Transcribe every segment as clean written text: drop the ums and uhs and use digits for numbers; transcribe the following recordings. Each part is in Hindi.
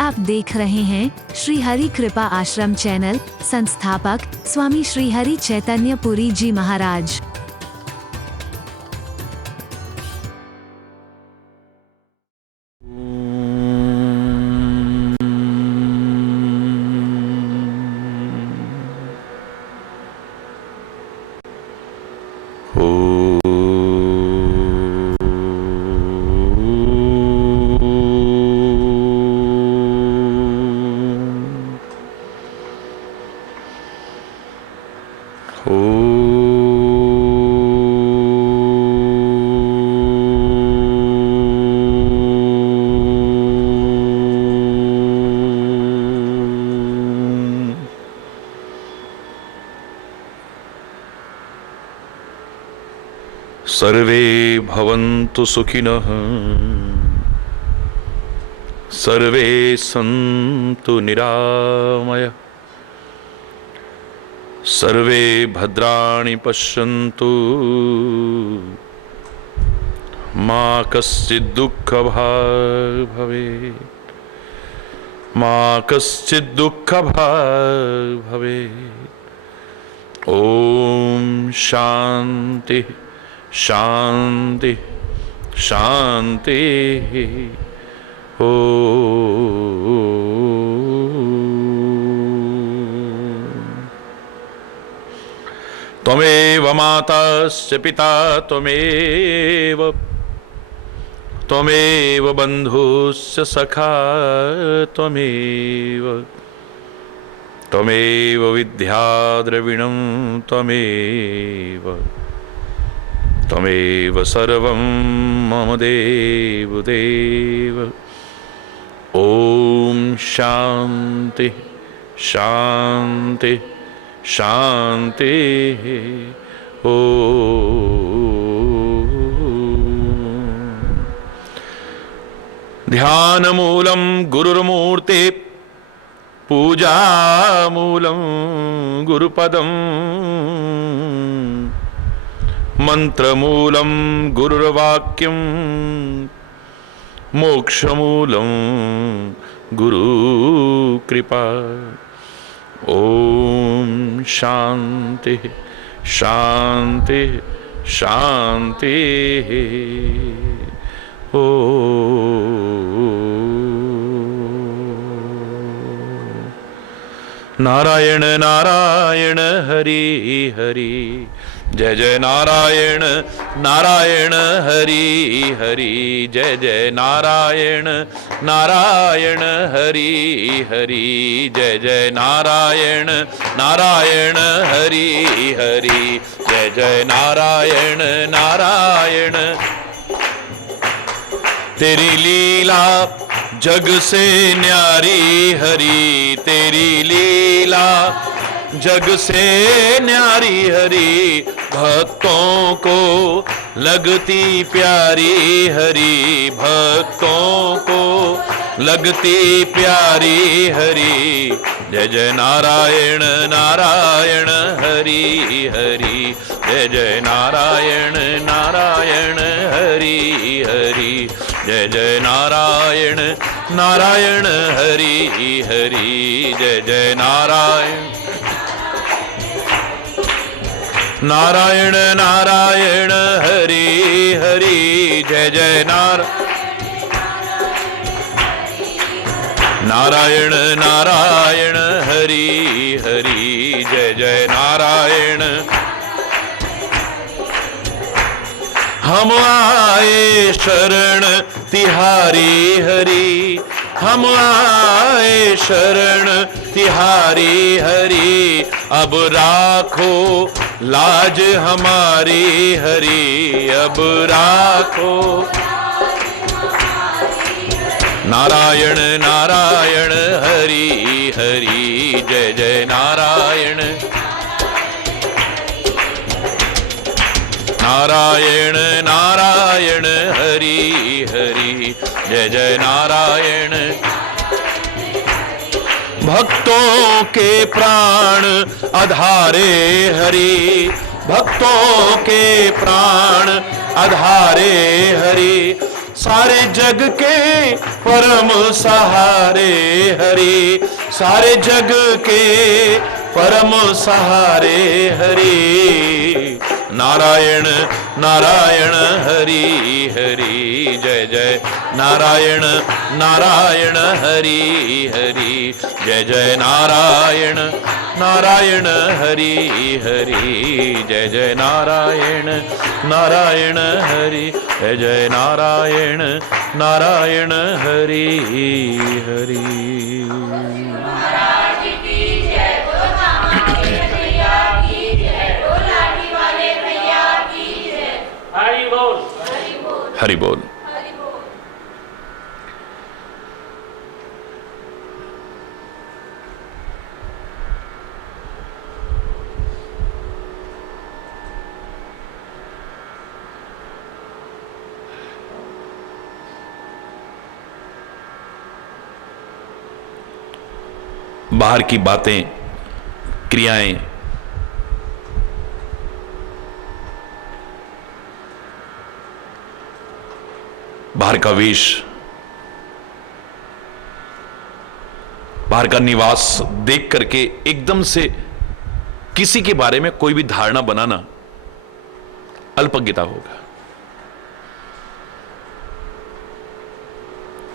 आप देख रहे हैं श्री हरि कृपा आश्रम चैनल। संस्थापक स्वामी श्री हरि चैतन्य पुरी जी महाराज। सर्वे भवन्तु सुखिनः, सर्वे सन्तु निरामयः, सर्वे भद्राणि पश्यन्तु, मा कश्चित् दुःखभाग् भवेत्, मा कश्चित् दुःखभाग् भवेत्। ॐ शान्ति शांति शांति। ओ त्वमेव माताश्च पिता त्वमेव, त्वमेव बन्धुश्च सखा त्वमेव, त्वमेव विद्या द्रविणं त्वमेव, त्वमेव सर्वं मम देव देव। ॐ शान्ति शान्ति शान्ति। ॐ ध्यानमूलं गुरुर्मूर्ते, पूजामूलं गुरुपदम्, मंत्रमूलं गुरुर्वाक्यं, मोक्षमूलं गुरुकृपा। ॐ शान्ति शान्ति शान्ति। ओ नारायण नारायण हरि हरि, जय जय नारायण नारायण हरि हरि, जय जय नारायण नारायण हरि हरि, जय जय नारायण नारायण हरि हरि, जय जय नारायण नारायण। तेरी लीला जग से न्यारी हरि, तेरी लीला जग से न्यारी हरि, भक्तों को लगती प्यारी हरि, भक्तों को लगती प्यारी हरि। जय जय नारायण नारायण हरि हरि, जय जय नारायण नारायण हरि हरि, जय जय नारायण नारायण हरि हरि, जय जय नारायण नारायण नारायण हरि हरि, जय जय नारायण नारायण हरि हरि, जय जय नारायण। हम आए शरण तिहारी हरि, हम आए शरण तिहारी हरि, अब राखो लाज हमारी हरि, अब राखो। नारायण नारायण हरि हरि, जय जय नारायण नारायण नारायण हरि हरि, जय जय नारायण। भक्तों के प्राण आधारे हरि, भक्तों के प्राण आधारे हरि, सारे जग के परम सहारे हरि, सारे जग के परम सहारे हरि। नारायण नारायण हरि हरि, जय जय नारायण नारायण हरि हरि, जय जय नारायण नारायण हरि हरि, जय जय नारायण नारायण हरि, जय जय नारायण नारायण हरि हरि। हरि बोल। बाहर की बातें, क्रियाएं, बाहर का वेश, बाहर का निवास देख करके एकदम से किसी के बारे में कोई भी धारणा बनाना अल्पज्ञता होगा।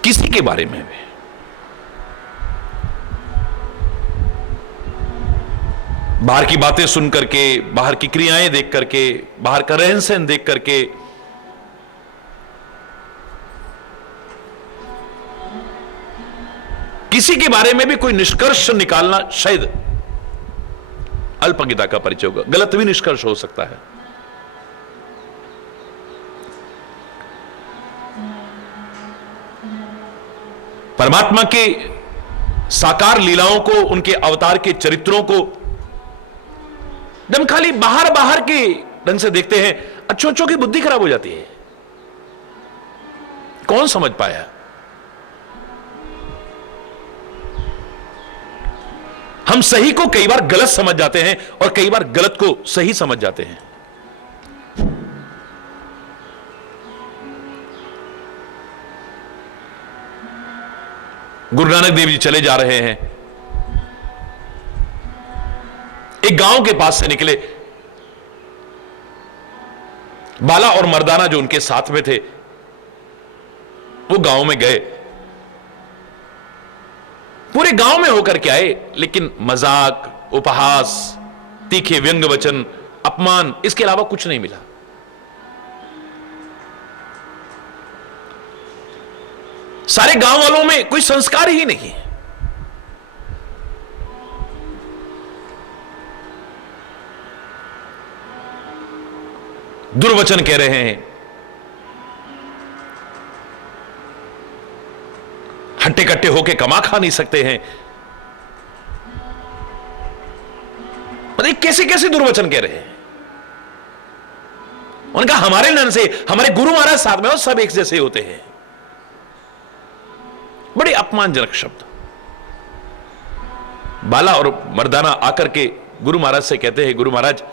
किसी के बारे में भी बाहर की बातें सुन करके, बाहर की क्रियाएं देख करके, बाहर का रहन सहन देख करके किसी के बारे में भी कोई निष्कर्ष निकालना शायद अल्पज्ञता का परिचय होगा, गलत भी निष्कर्ष हो सकता है। परमात्मा के साकार लीलाओं को, उनके अवतार के चरित्रों को जब हम खाली बाहर बाहर के ढंग से देखते हैं, अच्छों की बुद्धि खराब हो जाती है। कौन समझ पाया? हम सही को कई बार गलत समझ जाते हैं और कई बार गलत को सही समझ जाते हैं। गुरु नानक देव जी चले जा रहे हैं, एक गांव के पास से निकले। बाला और मर्दाना जो उनके साथ में थे वो गांव में गए, पूरे गांव में होकर के आए, लेकिन मजाक, उपहास, तीखे व्यंग वचन, अपमान, इसके अलावा कुछ नहीं मिला। सारे गांव वालों में कोई संस्कार ही नहीं है। दुर्वचन कह रहे हैं, हट्टे कट्टे होके कमा खा नहीं सकते हैं। मतलब कैसे कैसे दुर्वचन कह रहे हैं। उनका हमारे नन से, हमारे गुरु महाराज साथ में हो, सब एक जैसे होते हैं। बड़े अपमानजनक शब्द। बाला और मर्दाना आकर के गुरु महाराज से कहते हैं, गुरु महाराज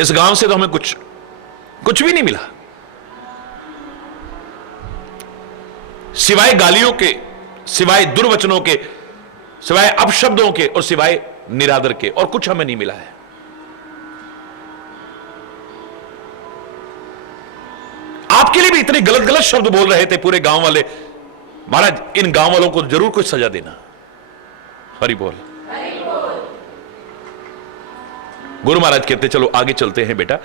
इस गांव से तो हमें कुछ भी नहीं मिला, सिवाय गालियों के, सिवाय दुर्वचनों के, सिवाय अपशब्दों के और सिवाय निरादर के, और कुछ हमें नहीं मिला है। आपके लिए भी इतने गलत गलत शब्द बोल रहे थे पूरे गांव वाले। महाराज इन गांव वालों को जरूर कुछ सजा देना। हरि बोल। गुरु महाराज कहते चलो आगे चलते हैं बेटा।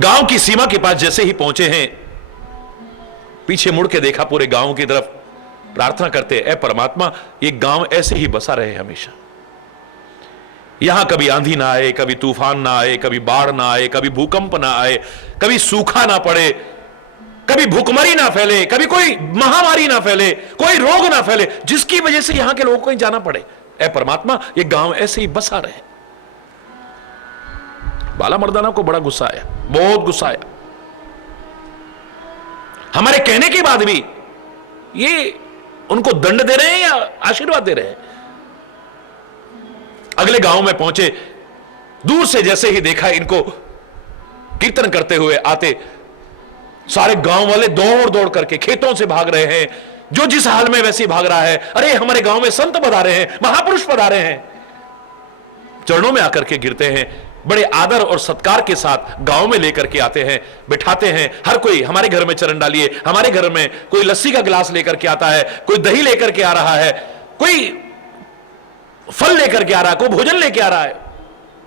गांव की सीमा के पास जैसे ही पहुंचे हैं, पीछे मुड़ के देखा पूरे गांव की तरफ, प्रार्थना करते ऐ परमात्मा ये गांव ऐसे ही बसा रहे हमेशा। यहां कभी आंधी ना आए, कभी तूफान ना आए, कभी बाढ़ ना आए, कभी भूकंप ना आए, कभी सूखा ना पड़े, कभी भूखमरी ना फैले, कभी कोई महामारी ना फैले, कोई रोग ना फैले जिसकी वजह से यहां के लोगों को जाना पड़े। ऐ परमात्मा ये गांव ऐसे ही बसा रहे। बाला मर्दाना को बड़ा गुस्सा आया, बहुत गुस्सा आया। हमारे कहने के बाद भी ये उनको दंड दे रहे हैं या आशीर्वाद दे रहे हैं। अगले गांव में पहुंचे, दूर से जैसे ही देखा इनको कीर्तन करते हुए आते, सारे गांव वाले दौड़ दौड़ करके खेतों से भाग रहे हैं, जो जिस हाल में वैसे ही भाग रहा है। अरे हमारे गांव में संत पधारे हैं, महापुरुष पधारे हैं। चरणों में आकर के गिरते हैं, बड़े आदर और सत्कार के साथ गांव में लेकर के आते हैं, बिठाते हैं। हर कोई हमारे घर में चरण डालिए, हमारे घर में कोई लस्सी का गिलास लेकर के आता है, कोई दही लेकर के आ रहा है, कोई फल लेकर के आ रहा है, कोई भोजन लेके आ रहा है।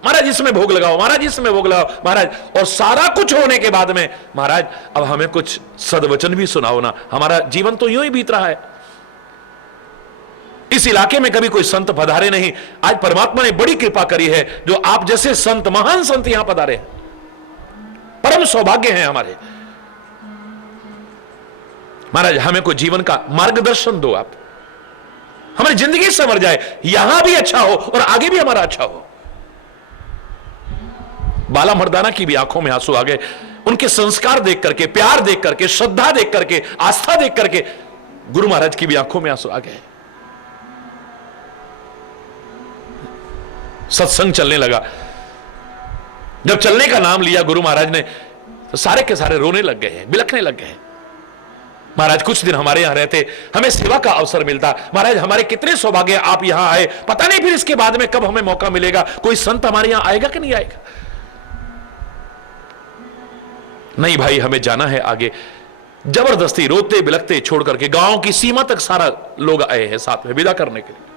महाराज इसमें भोग लगाओ, महाराज इसमें भोग लगाओ महाराज। और सारा कुछ होने के बाद में महाराज अब हमें कुछ सदवचन भी सुनाओ ना, हमारा जीवन तो यूं ही बीत रहा है। इस इलाके में कभी कोई संत पधारे नहीं, आज परमात्मा ने बड़ी कृपा करी है, जो आप जैसे संत, महान संत यहां पधारे हैं। परम सौभाग्य है हमारे। महाराज हमें कोई जीवन का मार्गदर्शन दो, आप हमारी जिंदगी संवर जाए, यहां भी अच्छा हो और आगे भी हमारा अच्छा हो। बाला मर्दाना की भी आंखों में आंसू आ गए, उनके संस्कार देख करके, प्यार देख करके, श्रद्धा देख करके, आस्था देख करके गुरु महाराज की भी आंखों में आंसू आ गए। सत्संग चलने लगा। जब चलने का नाम लिया गुरु महाराज ने, तो सारे के सारे रोने लग गए हैं, बिलखने लग गए हैं। महाराज कुछ दिन हमारे यहां रहते, हमें सेवा का अवसर मिलता। महाराज हमारे कितने सौभाग्य आप यहां आए, पता नहीं फिर इसके बाद में कब हमें मौका मिलेगा, कोई संत हमारे यहां आएगा कि नहीं आएगा। नहीं भाई हमें जाना है आगे। जबरदस्ती रोते बिलखते छोड़ करके गांव की सीमा तक सारा लोग आए हैं साथ में विदा करने के लिए।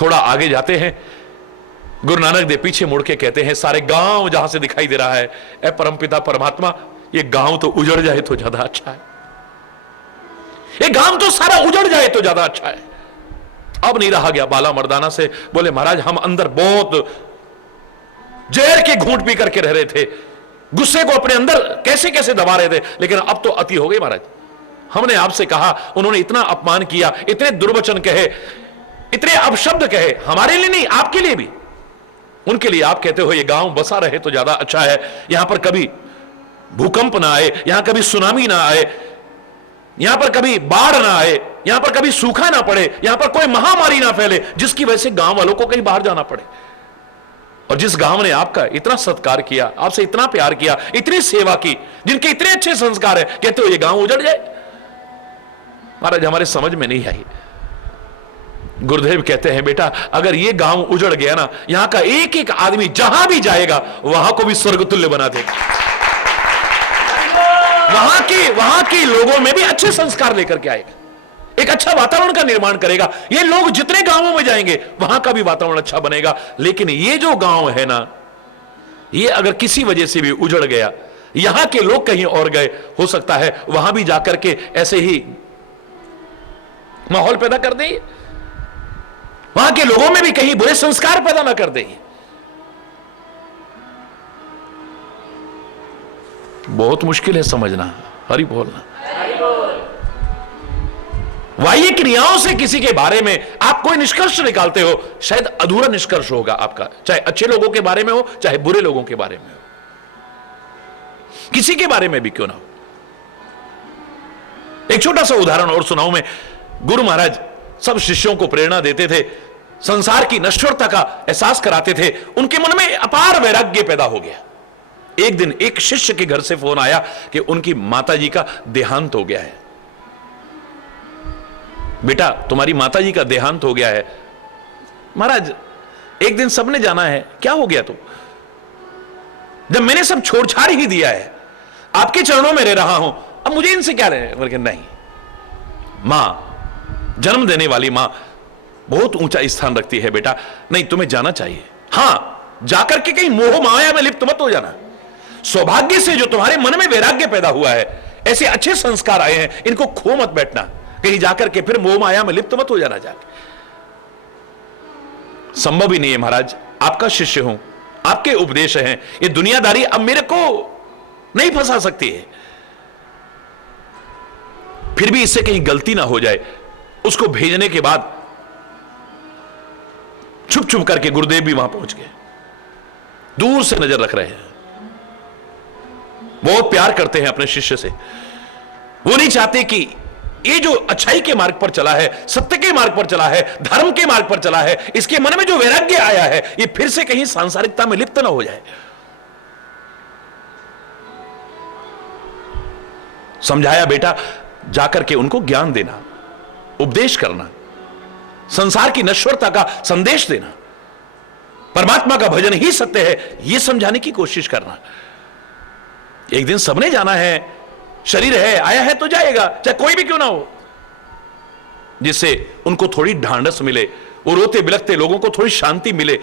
थोड़ा आगे जाते हैं, गुरु नानक देव पीछे मुड़ के कहते हैं, सारे गांव जहां से दिखाई दे रहा है, ए परमपिता परमात्मा, ये गांव तो उजड़ जाए तो ज्यादा अच्छा है, ये गांव तो सारा उजड़ जाए तो ज्यादा अच्छा है। अब नहीं रहा गया। बाला मर्दाना से बोले, महाराज हम अंदर बहुत जहर के घूंट पी करके रह रहे थे, गुस्से को अपने अंदर कैसे कैसे दबा रहे थे, लेकिन अब तो अति हो गई महाराज। हमने आपसे कहा, उन्होंने इतना अपमान किया, इतने दुर्वचन कहे, इतने अपशब्द कहे, हमारे लिए नहीं आपके लिए भी। उनके लिए आप कहते हो ये गांव बसा रहे तो ज्यादा अच्छा है, यहां पर कभी भूकंप ना आए, यहां कभी सुनामी ना आए, यहां पर कभी बाढ़ ना आए, यहां पर कभी सूखा ना पड़े, यहां पर कोई महामारी ना फैले जिसकी वजह से गांव वालों को कहीं बाहर जाना पड़े। और जिस गांव ने आपका इतना सत्कार किया, आपसे इतना प्यार किया, इतनी सेवा की, जिनके इतने अच्छे संस्कार है, कहते हो ये गांव उजड़ जाए। महाराज हमारे समझ में नहीं आई। गुरुदेव कहते हैं, बेटा अगर ये गांव उजड़ गया ना, यहां का एक एक आदमी जहां भी जाएगा वहां को भी स्वर्गतुल्य बना देगा। वहां की लोगों में भी अच्छे संस्कार लेकर के आएगा, एक अच्छा वातावरण का निर्माण करेगा। ये लोग जितने गांवों में जाएंगे वहां का भी वातावरण अच्छा बनेगा। लेकिन ये जो गांव है ना, ये अगर किसी वजह से भी उजड़ गया, यहां के लोग कहीं और गए, हो सकता है वहां भी जाकर के ऐसे ही माहौल पैदा कर दें, वहां के लोगों में भी कहीं बुरे संस्कार पैदा ना कर दें। बहुत मुश्किल है समझना, हरि बोलना। बाह्य क्रियाओं से किसी के बारे में आप कोई निष्कर्ष निकालते हो, शायद अधूरा निष्कर्ष होगा आपका, चाहे अच्छे लोगों के बारे में हो, चाहे बुरे लोगों के बारे में हो, किसी के बारे में भी क्यों ना हो। एक छोटा सा उदाहरण और सुनाऊं मैं। गुरु महाराज सब शिष्यों को प्रेरणा देते थे, संसार की नश्वरता का एहसास कराते थे, उनके मन में अपार वैराग्य पैदा हो गया। एक दिन एक शिष्य के घर से फोन आया कि उनकी माताजी का देहांत हो गया है। बेटा तुम्हारी माताजी का देहांत हो गया है। महाराज एक दिन सबने जाना है, क्या हो गया तो? जब मैंने सब छोड़ छाड़ ही दिया है, आपके चरणों में रह रहा हूं, अब मुझे इनसे क्या रहे? बोले नहीं, मां, जन्म देने वाली मां बहुत ऊंचा स्थान रखती है बेटा, नहीं तुम्हें जाना चाहिए। हां, जाकर के कहीं मोह माया में लिप्त मत हो जाना। सौभाग्य से जो तुम्हारे मन में वैराग्य पैदा हुआ है, ऐसे अच्छे संस्कार आए हैं, इनको खो मत बैठना, कहीं जाकर के फिर मोह माया में लिप्त मत हो जाना। जाके संभव ही नहीं है महाराज, आपका शिष्य हूं, आपके उपदेश हैं, ये दुनियादारी अब मेरे को नहीं फंसा सकती है। फिर भी इससे कहीं गलती ना हो जाए। उसको भेजने के बाद छुप छुप करके गुरुदेव भी वहां पहुंच गए, दूर से नजर रख रहे हैं। बहुत प्यार करते हैं अपने शिष्य से, वो नहीं चाहते कि ये जो अच्छाई के मार्ग पर चला है, सत्य के मार्ग पर चला है, धर्म के मार्ग पर चला है, इसके मन में जो वैराग्य आया है, ये फिर से कहीं सांसारिकता में लिप्त ना हो जाए। समझाया बेटा, जाकर के उनको ज्ञान देना, उपदेश करना, संसार की नश्वरता का संदेश देना, परमात्मा का भजन ही सत्य है, यह समझाने की कोशिश करना। एक दिन सबने जाना है, शरीर है, आया है तो जाएगा, चाहे कोई भी क्यों ना हो, जिससे उनको थोड़ी ढांढस मिले, वो रोते बिलखते लोगों को थोड़ी शांति मिले,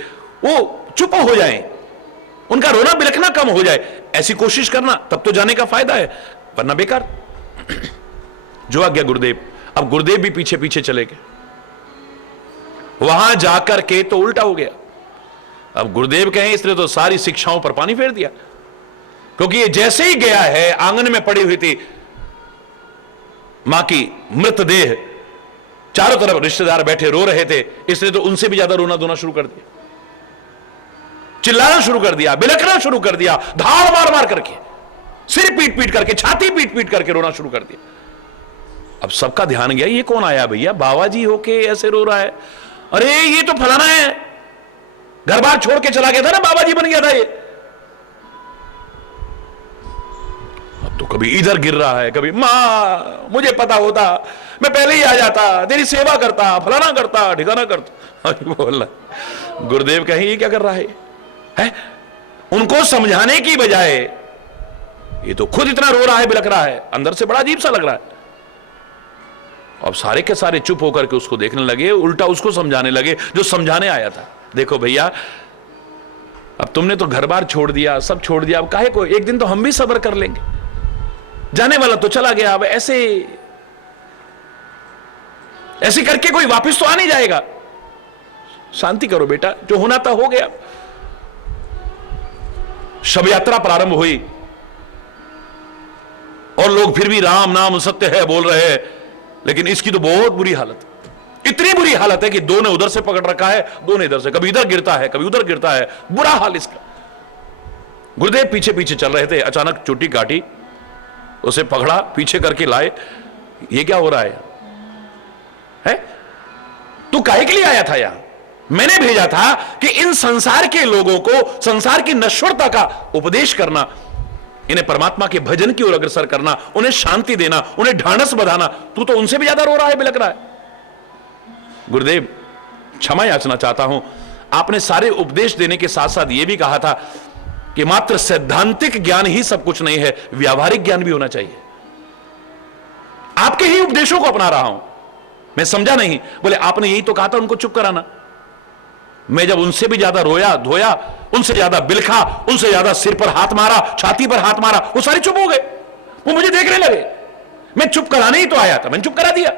वो चुप हो जाएं, उनका रोना बिलखना कम हो जाए, ऐसी कोशिश करना, तब तो जाने का फायदा है, वरना बेकार। जो आज्ञा गुरुदेव। अब गुरुदेव भी पीछे पीछे चले गए, वहां जाकर के तो उल्टा हो गया। अब गुरुदेव कहें इसने तो सारी शिक्षाओं पर पानी फेर दिया, क्योंकि ये जैसे ही गया है, आंगन में पड़ी हुई थी मां की मृतदेह, चारों तरफ रिश्तेदार बैठे रो रहे थे, इसने तो उनसे भी ज्यादा रोना धोना शुरू कर दिया, चिल्लाना शुरू कर दिया, बिलखना शुरू कर दिया, धाड़ मार मार करके, सिर पीट पीट करके, छाती पीट पीट करके रोना शुरू कर दिया। अब सबका ध्यान गया, ये कौन आया भैया, बाबा जी होके ऐसे रो रहा है, अरे ये तो फलाना है, घर बार छोड़ के चला गया था ना, बाबा जी बन गया था ये। अब तो कभी इधर गिर रहा है, कभी मां मुझे पता होता मैं पहले ही आ जाता, तेरी सेवा करता, फलाना करता, ठिकाना करता। अरे बोल, गुरुदेव कहें ये क्या कर रहा है? उनको समझाने की बजाय ये तो खुद इतना रो रहा है, बिलख रहा है, अंदर से बड़ा अजीब सा लग रहा है। अब सारे के सारे चुप होकर के उसको देखने लगे, उल्टा उसको समझाने लगे जो समझाने आया था। देखो भैया, अब तुमने तो घर बार छोड़ दिया, सब छोड़ दिया, अब काहे को, एक दिन तो हम भी सब्र कर लेंगे, जाने वाला तो चला गया, अब ऐसे करके कोई वापस तो आ नहीं जाएगा। शांति करो बेटा, जो होना था हो गया। शब यात्रा प्रारंभ हुई और लोग फिर भी राम नाम सत्य है बोल रहे हैं, लेकिन इसकी तो बहुत बुरी हालत, इतनी बुरी हालत है कि दो ने उधर से पकड़ रखा है, दो ने इधर से, कभी इधर गिरता है, कभी उधर गिरता है, बुरा हाल इसका। गुरुदेव पीछे पीछे चल रहे थे, अचानक चोटी काटी, उसे पकड़ा, पीछे करके लाए, ये क्या हो रहा है? तू काहे के लिए आया था यहां? मैंने भेजा था कि इन संसार के लोगों को संसार की नश्वरता का उपदेश करना, इन्हें परमात्मा के भजन की ओर अग्रसर करना, उन्हें शांति देना, उन्हें ढांढस बंधाना। तू तो उनसे भी ज्यादा रो रहा है, बिलख रहा है। गुरुदेव क्षमा याचना चाहता हूं, आपने सारे उपदेश देने के साथ साथ यह भी कहा था कि मात्र सैद्धांतिक ज्ञान ही सब कुछ नहीं है, व्यावहारिक ज्ञान भी होना चाहिए। आपके ही उपदेशों को अपना रहा हूं, मैं समझा नहीं। बोले आपने यही तो कहा था उनको चुप कराना। मैं जब उनसे भी ज्यादा रोया धोया, उनसे ज्यादा बिलखा, उनसे ज्यादा सिर पर हाथ मारा, छाती पर हाथ मारा, वो सारे चुप हो गए, वो मुझे देखने लगे। मैं चुप कराने ही तो आया था, मैंने चुप करा दिया।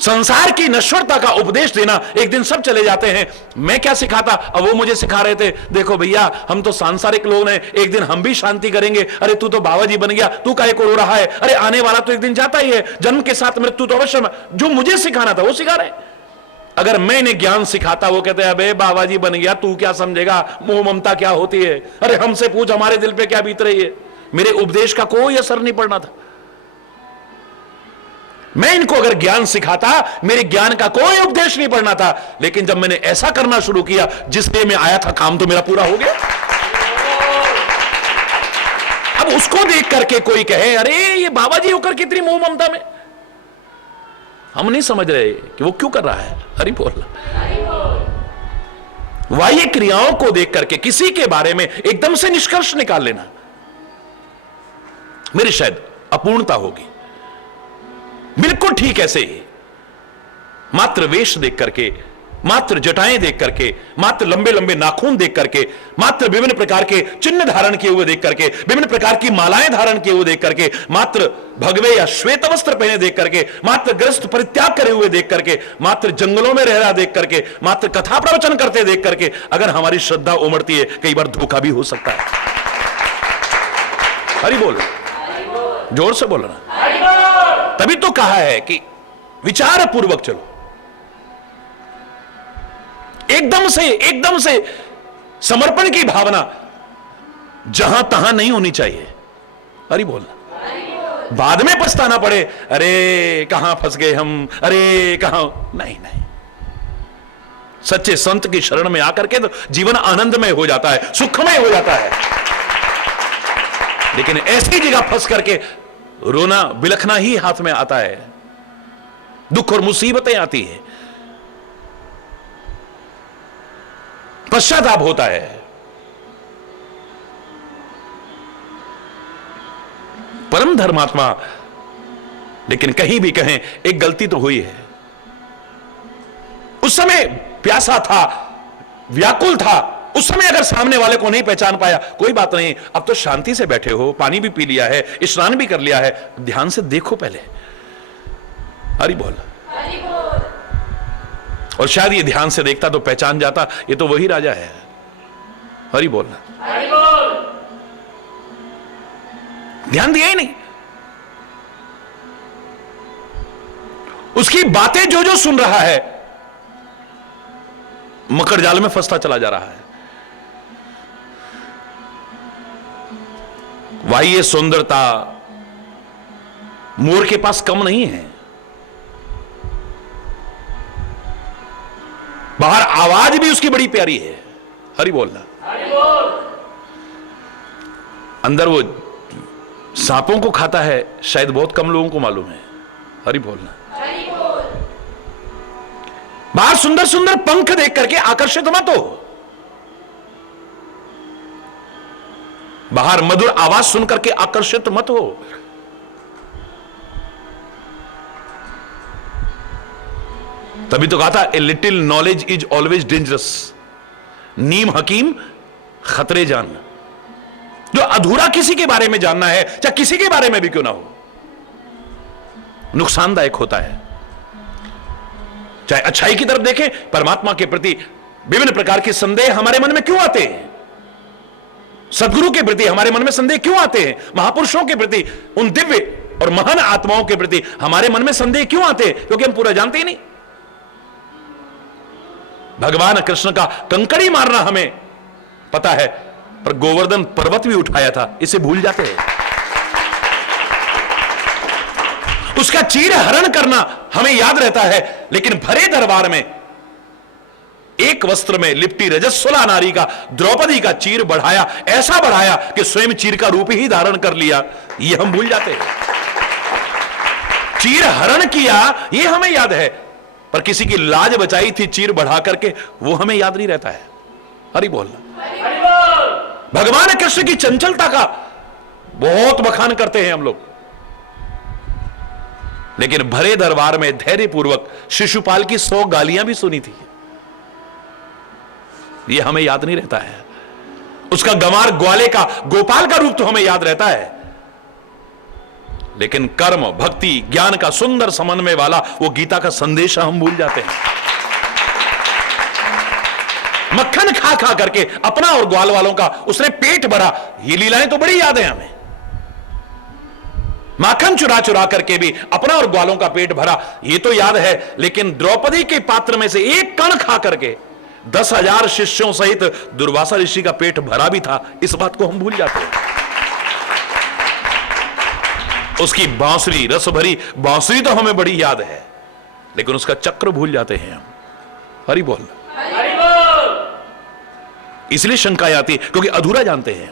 संसार की नश्वरता का उपदेश देना, एक दिन सब चले जाते हैं, मैं क्या सिखाता, अब वो मुझे सिखा रहे थे, देखो भैया हम तो सांसारिक लोग हैं, एक दिन हम भी शांति करेंगे। अरे तू तो बाबा जी बन गया, तू काहे को रो रहा है? अरे आने वाला तो एक दिन जाता ही है, जन्म के साथ मृत्यु तो अवश्य। जो मुझे सिखाना था वो सिखा रहे। अगर मैं इन्हें ज्ञान सिखाता, वो कहते हैं अबे बाबा जी बन गया, तू क्या समझेगा, मोह ममता क्या होती है, अरे हमसे पूछ हमारे दिल पे क्या बीत रही है। मेरे उपदेश का कोई असर नहीं पड़ना था। मैं इनको अगर ज्ञान सिखाता, मेरे ज्ञान का कोई उपदेश नहीं पड़ना था। लेकिन जब मैंने ऐसा करना शुरू किया, जिस लिए मैं आया था, काम तो मेरा पूरा हो गया। अब उसको देख करके कोई कहे अरे ये बाबा जी होकर कितनी मोह ममता में, हम नहीं समझ रहे कि वो क्यों कर रहा है। हरि बोल। बाह्य क्रियाओं को देख करके किसी के बारे में एकदम से निष्कर्ष निकाल लेना, मेरी शायद अपूर्णता होगी। बिल्कुल ठीक ऐसे ही मात्र वेश देख करके, मात्र जटाएं देख करके, मात्र लंबे लंबे नाखून देख करके, मात्र विभिन्न प्रकार के चिन्ह धारण किए हुए देख करके, विभिन्न प्रकार की मालाएं धारण किए हुए देख करके, मात्र भगवे या श्वेत वस्त्र पहने देख करके, मात्र ग्रस्त परित्याग करे हुए देख करके, मात्र जंगलों में रह रहा देख करके, मात्र कथा प्रवचन करते देख करके अगर हमारी श्रद्धा उमड़ती है, कई बार धोखा भी हो सकता है। हरि बोल, जोर से बोलना। तभी तो कहा है कि विचार पूर्वक चलो, एकदम से समर्पण की भावना जहां तहां नहीं होनी चाहिए। हरि बोल। बाद में पछताना पड़े, अरे कहां फंस गए हम, अरे कहां। नहीं नहीं, सच्चे संत की शरण में आकर के तो जीवन आनंदमय हो जाता है, सुखमय हो जाता है। लेकिन ऐसी जगह फंस करके रोना बिलखना ही हाथ में आता है, दुख और मुसीबतें आती है, पश्चाताप होता है। परम धर्मात्मा, लेकिन कहीं भी कहें एक गलती तो हुई है। उस समय प्यासा था, व्याकुल था, उस समय अगर सामने वाले को नहीं पहचान पाया, कोई बात नहीं, अब तो शांति से बैठे हो, पानी भी पी लिया है, स्नान भी कर लिया है, ध्यान से देखो पहले। हरि बोल। और शायद ये ध्यान से देखता तो पहचान जाता, ये तो वही राजा है। हरि बोलना। ध्यान दिया ही नहीं, उसकी बातें जो जो सुन रहा है, मकर जाल में फंसता चला जा रहा है। बाह्य सुंदरता मोर के पास कम नहीं है, बाहर आवाज भी उसकी बड़ी प्यारी है। हरि बोलना। अंदर वो सांपों को खाता है, शायद बहुत कम लोगों को मालूम है। हरि बोलना। बाहर सुंदर सुंदर पंख देख करके आकर्षित मत हो, बाहर मधुर आवाज सुन करके आकर्षित मत हो। तभी तो कहा था, a little knowledge is always dangerous, नीम हकीम खतरे जान। जो अधूरा किसी के बारे में जानना है, चाहे किसी के बारे में भी क्यों ना हो, नुकसानदायक होता है। चाहे अच्छाई की तरफ देखें, परमात्मा के प्रति विभिन्न प्रकार के संदेह हमारे मन में क्यों आते हैं, सदगुरु के प्रति हमारे मन में संदेह क्यों आते हैं, महापुरुषों के प्रति, उन दिव्य और महान आत्माओं के प्रति हमारे मन में संदेह क्यों आते हैं, क्योंकि हम पूरा जानते ही नहीं। भगवान कृष्ण का कंकड़ी मारना हमें पता है, पर गोवर्धन पर्वत भी उठाया था, इसे भूल जाते हैं। उसका चीर हरण करना हमें याद रहता है, लेकिन भरे दरबार में एक वस्त्र में लिपटी रजस्वला नारी का द्रौपदी का चीर बढ़ाया, ऐसा बढ़ाया कि स्वयं चीर का रूप ही धारण कर लिया, यह हम भूल जाते हैं। चीर हरण किया यह हमें याद है, पर किसी की लाज बचाई थी चीर बढ़ा करके, वो हमें याद नहीं रहता है। हरि बोलना। भगवान कृष्ण की चंचलता का बहुत बखान करते हैं हम लोग, लेकिन भरे दरबार में धैर्य पूर्वक शिशुपाल की 100 गालियां भी सुनी थी, यह हमें याद नहीं रहता है। उसका गंवार ग्वाले का, गोपाल का रूप तो हमें याद रहता है, लेकिन कर्म, भक्ति, ज्ञान का सुंदर समन्वय वाला वो गीता का संदेश हम भूल जाते हैं। मक्खन खा खा करके अपना और ग्वाल वालों का उसने पेट भरा, ये लीलाएं तो बड़ी याद है हमें। माखन चुरा चुरा करके भी अपना और ग्वालों का पेट भरा, ये तो याद है, लेकिन द्रौपदी के पात्र में से एक कण खा करके 10,000 शिष्यों सहित दुर्वासा ऋषि का पेट भरा भी था, इस बात को हम भूल जाते हैं। उसकी बांसुरी, रस भरी बांसुरी तो हमें बड़ी याद है, लेकिन उसका चक्र भूल जाते हैं हम। हरि बोल। इसलिए शंकाएं आती, क्योंकि अधूरा जानते हैं।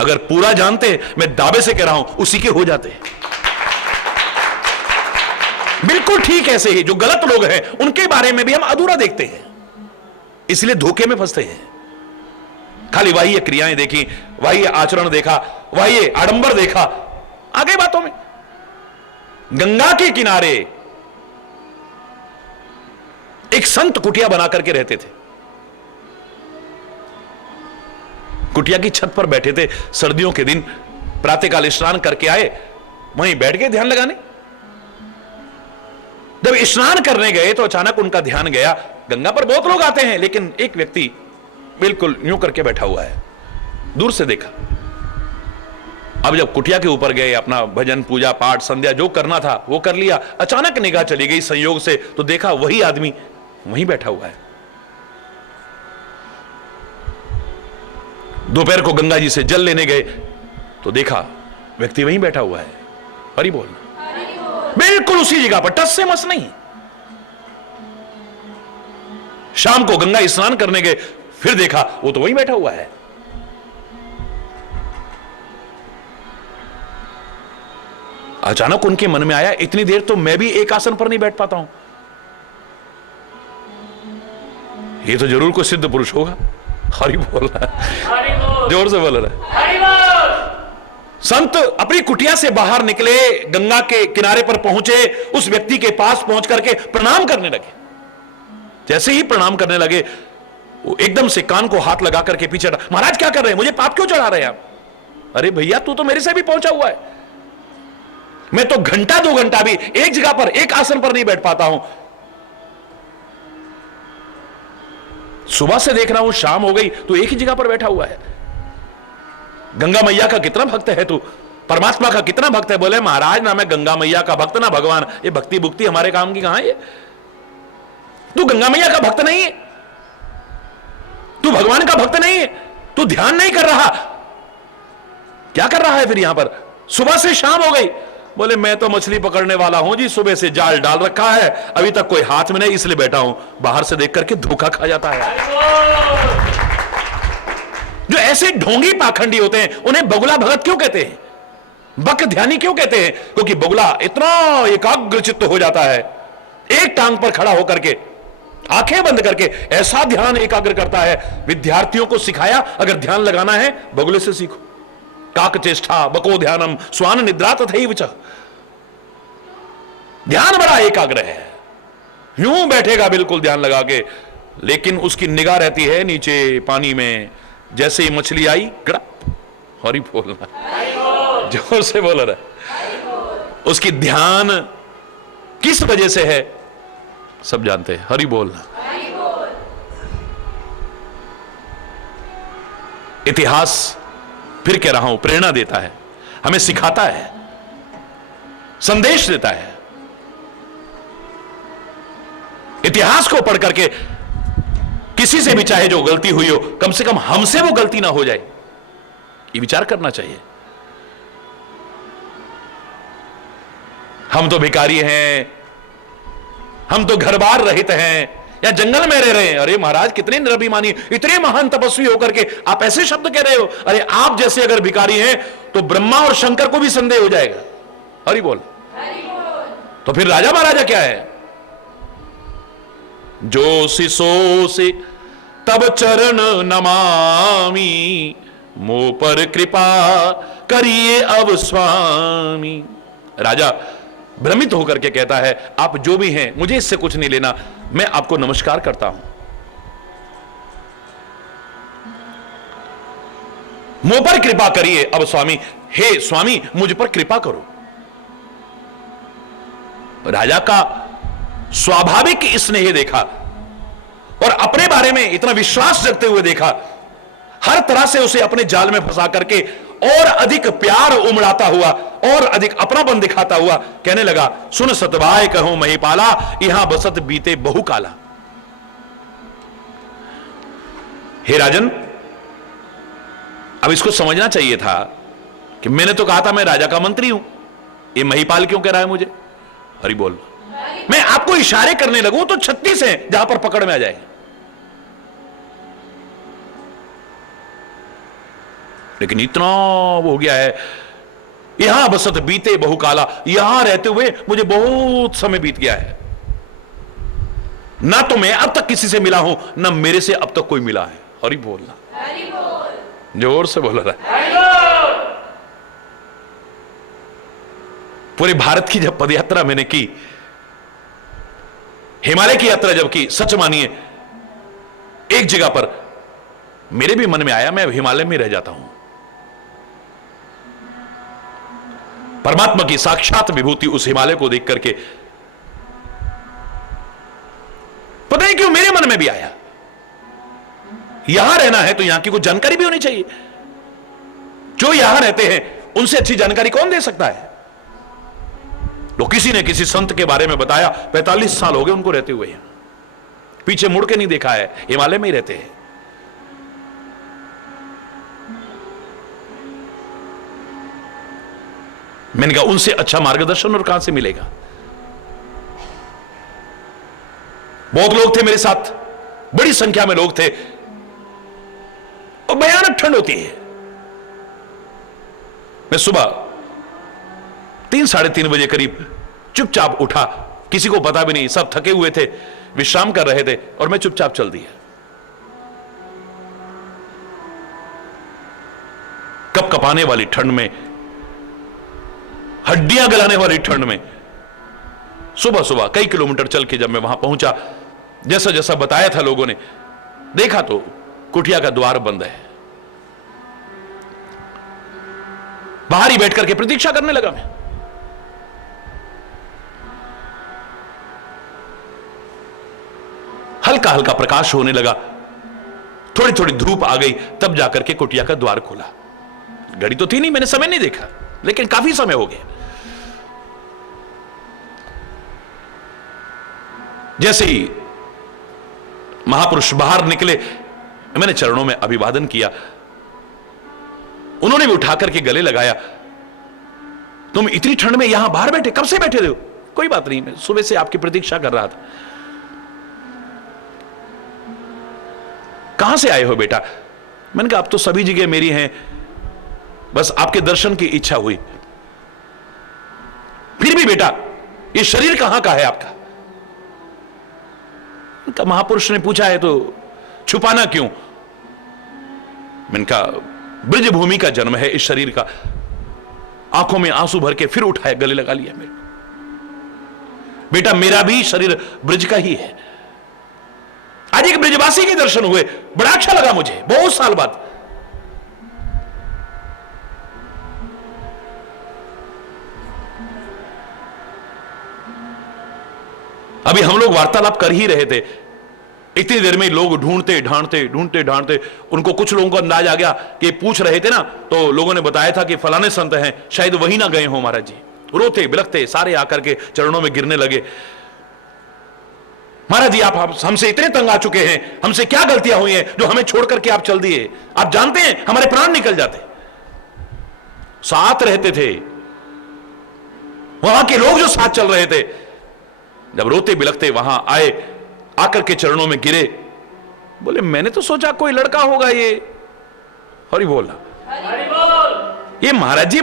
अगर पूरा जानते, मैं दावे से कह रहा हूं, उसी के हो जाते हैं। बिल्कुल ठीक ऐसे ही जो गलत लोग हैं, उनके बारे में भी हम अधूरा देखते हैं, इसलिए धोखे में फंसते हैं। खाली वही ये क्रियाएं देखी, वही आचरण देखा, वही ये आडंबर देखा, आगे बातों में। गंगा के किनारे एक संत कुटिया बना करके रहते थे। कुटिया की छत पर बैठे थे, सर्दियों के दिन प्रातःकाल स्नान करके आए, वहीं बैठ गए ध्यान लगाने। जब स्नान करने गए तो अचानक उनका ध्यान गया, गंगा पर बहुत लोग आते हैं, लेकिन एक व्यक्ति बिल्कुल यूं करके बैठा हुआ है। दूर से देखा। अब जब कुटिया के ऊपर गए, अपना भजन, पूजा पाठ, संध्या जो करना था वो कर लिया, अचानक निगाह चली गई संयोग से, तो देखा वही आदमी वहीं बैठा हुआ है। दोपहर को गंगा जी से जल लेने गए तो देखा व्यक्ति वहीं बैठा हुआ है। हरि बोलना। बिल्कुल उसी जगह पर, टस से मस नहीं। शाम को गंगा स्नान करने गए, फिर देखा वो तो वहीं बैठा हुआ है। अचानक उनके मन में आया, इतनी देर तो मैं भी एक आसन पर नहीं बैठ पाता हूं, ये तो जरूर कोई सिद्ध पुरुष होगा। हरि बोल रहा है, जोर से बोल रहा है। संत अपनी कुटिया से बाहर निकले, गंगा के किनारे पर पहुंचे, उस व्यक्ति के पास पहुंच करके प्रणाम करने लगे। जैसे ही प्रणाम करने लगे, वो एकदम से कान को हाथ लगा करके पीछे, महाराज क्या कर रहे हैं, मुझे पाप क्यों चढ़ा रहे हैं आप? अरे भैया, तू तो मेरे से भी पहुंचा हुआ है, मैं तो घंटा 2 घंटा भी एक जगह पर, एक आसन पर नहीं बैठ पाता हूं। सुबह से देख रहा हूं, शाम हो गई तो एक ही जगह पर बैठा हुआ है। गंगा मैया का कितना भक्त है तू, परमात्मा का कितना भक्त है? बोले महाराज, ना मैं गंगा मैया का भक्त ना भगवान, ये भक्ति भुक्ति हमारे काम की कहां है? तू गंगा मैया का भक्त नहीं है, तू भगवान का भक्त नहीं है, तू ध्यान नहीं कर रहा, क्या कर रहा है फिर यहां पर? सुबह से शाम हो गई। बोले मैं तो मछली पकड़ने वाला हूं जी, सुबह से जाल डाल रखा है, अभी तक कोई हाथ में नहीं, इसलिए बैठा हूं। बाहर से देख करके धोखा खा जाता है। जो ऐसे ढोंगी पाखंडी होते हैं, उन्हें बगुला भगत क्यों कहते हैं, बक ध्यानी क्यों कहते हैं? क्योंकि बगुला इतना एकाग्र चित्त हो जाता है, एक टांग पर खड़ा होकर के, आंखें बंद करके ऐसा ध्यान एकाग्र करता है। विद्यार्थियों को सिखाया, अगर ध्यान लगाना है बगुले से सीखो। काक चेष्टा बको ध्यानम स्वान निद्रा तथैव च। ध्यान बड़ा एकाग्र है, यूं बैठेगा बिल्कुल ध्यान लगा के, लेकिन उसकी निगाह रहती है नीचे पानी में। जैसे ही मछली आई, गड़प, हरि बोलना, जोर से बोल रहा है। उसकी ध्यान किस वजह से है सब जानते हैं, हरि बोलना। इतिहास फिर कह रहा हूं प्रेरणा देता है, हमें सिखाता है, संदेश देता है। इतिहास को पढ़ करके किसी से भी चाहे जो गलती हुई हो, कम से कम हमसे वो गलती ना हो जाए, ये विचार करना चाहिए। हम तो भिखारी हैं, हम तो घर बार रहित हैं, या जंगल में रह रहे हैं। अरे महाराज, कितने निरभिमानी, इतने महान तपस्वी होकर के आप ऐसे शब्द कह रहे हो? अरे आप जैसे अगर भिखारी हैं तो ब्रह्मा और शंकर को भी संदेह हो जाएगा। हरि बोल। तो फिर राजा महाराजा क्या है? जो सिसो से तब चरण नमामि, मुंह पर कृपा करिए अब स्वामी। राजा भ्रमित होकर के कहता है, आप जो भी हैं मुझे इससे कुछ नहीं लेना, मैं आपको नमस्कार करता हूं। मुंह पर कृपा करिए अब स्वामी, हे स्वामी मुझ पर कृपा करो। राजा का स्वाभाविक स्नेह देखा और अपने बारे में इतना विश्वास रखते हुए देखा, हर तरह से उसे अपने जाल में फंसा करके और अधिक प्यार उमड़ाता हुआ और अधिक अपनापन दिखाता हुआ कहने लगा, सुन सतभाय कहूं महिपाला, यहां बसत बीते बहु काला। हे राजन, अब इसको समझना चाहिए था कि मैंने तो कहा था मैं राजा का मंत्री हूं, ये महिपाल क्यों कह रहा है मुझे? हरि बोल। मैं आपको इशारे करने लगूं तो 36 हैं जहां पर पकड़ में आ जाएंगे। लेकिन इतना वो हो गया है, यहां बसत बीते बहुकाला, यहां रहते हुए मुझे बहुत समय बीत गया है, ना तो मैं अब तक किसी से मिला हूं, ना मेरे से अब तक कोई मिला है। हरि बोलना, जोर से बोल रहा है। पूरे भारत की जब पदयात्रा मैंने की, हिमालय की यात्रा जब की, सच मानिए एक जगह पर मेरे भी मन में आया मैं हिमालय में रह जाता हूं। परमात्मा की साक्षात विभूति उस हिमालय को देख करके पता नहीं क्यों मेरे मन में भी आया, यहां रहना है तो यहां की कुछ जानकारी भी होनी चाहिए। जो यहां रहते हैं उनसे अच्छी जानकारी कौन दे सकता है? तो किसी ने किसी संत के बारे में बताया, 45 साल हो गए उनको रहते हुए, यहां पीछे मुड़ के नहीं देखा है, हिमालय में ही रहते हैं। मैंने कहा उनसे अच्छा मार्गदर्शन और कहां से मिलेगा। बहुत लोग थे मेरे साथ, बड़ी संख्या में लोग थे और भयानक ठंड होती है। मैं सुबह 3-3:30 बजे करीब चुपचाप उठा, किसी को पता भी नहीं, सब थके हुए थे, विश्राम कर रहे थे और मैं चुपचाप चल दिया। कपकपाने वाली ठंड में, हड्डियां गलाने वाली ठंड में सुबह सुबह कई किलोमीटर चल के जब मैं वहां पहुंचा, जैसा जैसा बताया था लोगों ने, देखा तो कुटिया का द्वार बंद है। बाहर ही बैठ करके प्रतीक्षा करने लगा मैं। हल्का हल्का प्रकाश होने लगा, थोड़ी थोड़ी धूप आ गई, तब जाकर के कुटिया का द्वार खोला। घड़ी तो थी नहीं, मैंने समय नहीं देखा, लेकिन काफी समय हो गया। जैसे ही महापुरुष बाहर निकले, मैंने चरणों में अभिवादन किया। उन्होंने भी उठाकर के गले लगाया। तुम इतनी ठंड में यहां बाहर बैठे, कब से बैठे हो? कोई बात नहीं, मैं सुबह से आपकी प्रतीक्षा कर रहा था। कहां से आए हो बेटा? मैंने कहा अब तो सभी जगह मेरी हैं, बस आपके दर्शन की इच्छा हुई। फिर भी बेटा ये शरीर कहां का है आपका? महापुरुष ने पूछा है तो छुपाना क्यों? मैंने कहा ब्रज भूमि का जन्म है इस शरीर का। आंखों में आंसू भर के फिर उठाया, गले लगा लिया मेरे। बेटा मेरा भी शरीर ब्रज का ही है। आज एक ब्रजवासी के दर्शन हुए, बड़ा अच्छा लगा मुझे, बहुत साल बाद। अभी हम लोग वार्तालाप कर ही रहे थे, इतनी देर में लोग ढूंढते ढांढते उनको, कुछ लोगों को अंदाज आ गया कि पूछ रहे थे ना, तो लोगों ने बताया था कि फलाने संत हैं, शायद वही ना गए हो महाराज जी। रोते बिलखते सारे आकर के चरणों में गिरने लगे। महाराज जी आप हमसे इतने तंग आ चुके हैं, हमसे क्या गलतियां हुई हैं जो हमें छोड़ करके आप चल दिए? आप जानते हैं हमारे प्राण निकल जाते। साथ रहते थे, वहां के लोग जो साथ चल रहे थे, जब रोते बिलखते वहां आए, आकर के चरणों में गिरे, बोले मैंने तो सोचा कोई लड़का होगा ये। हरि बोल, ये महाराज जी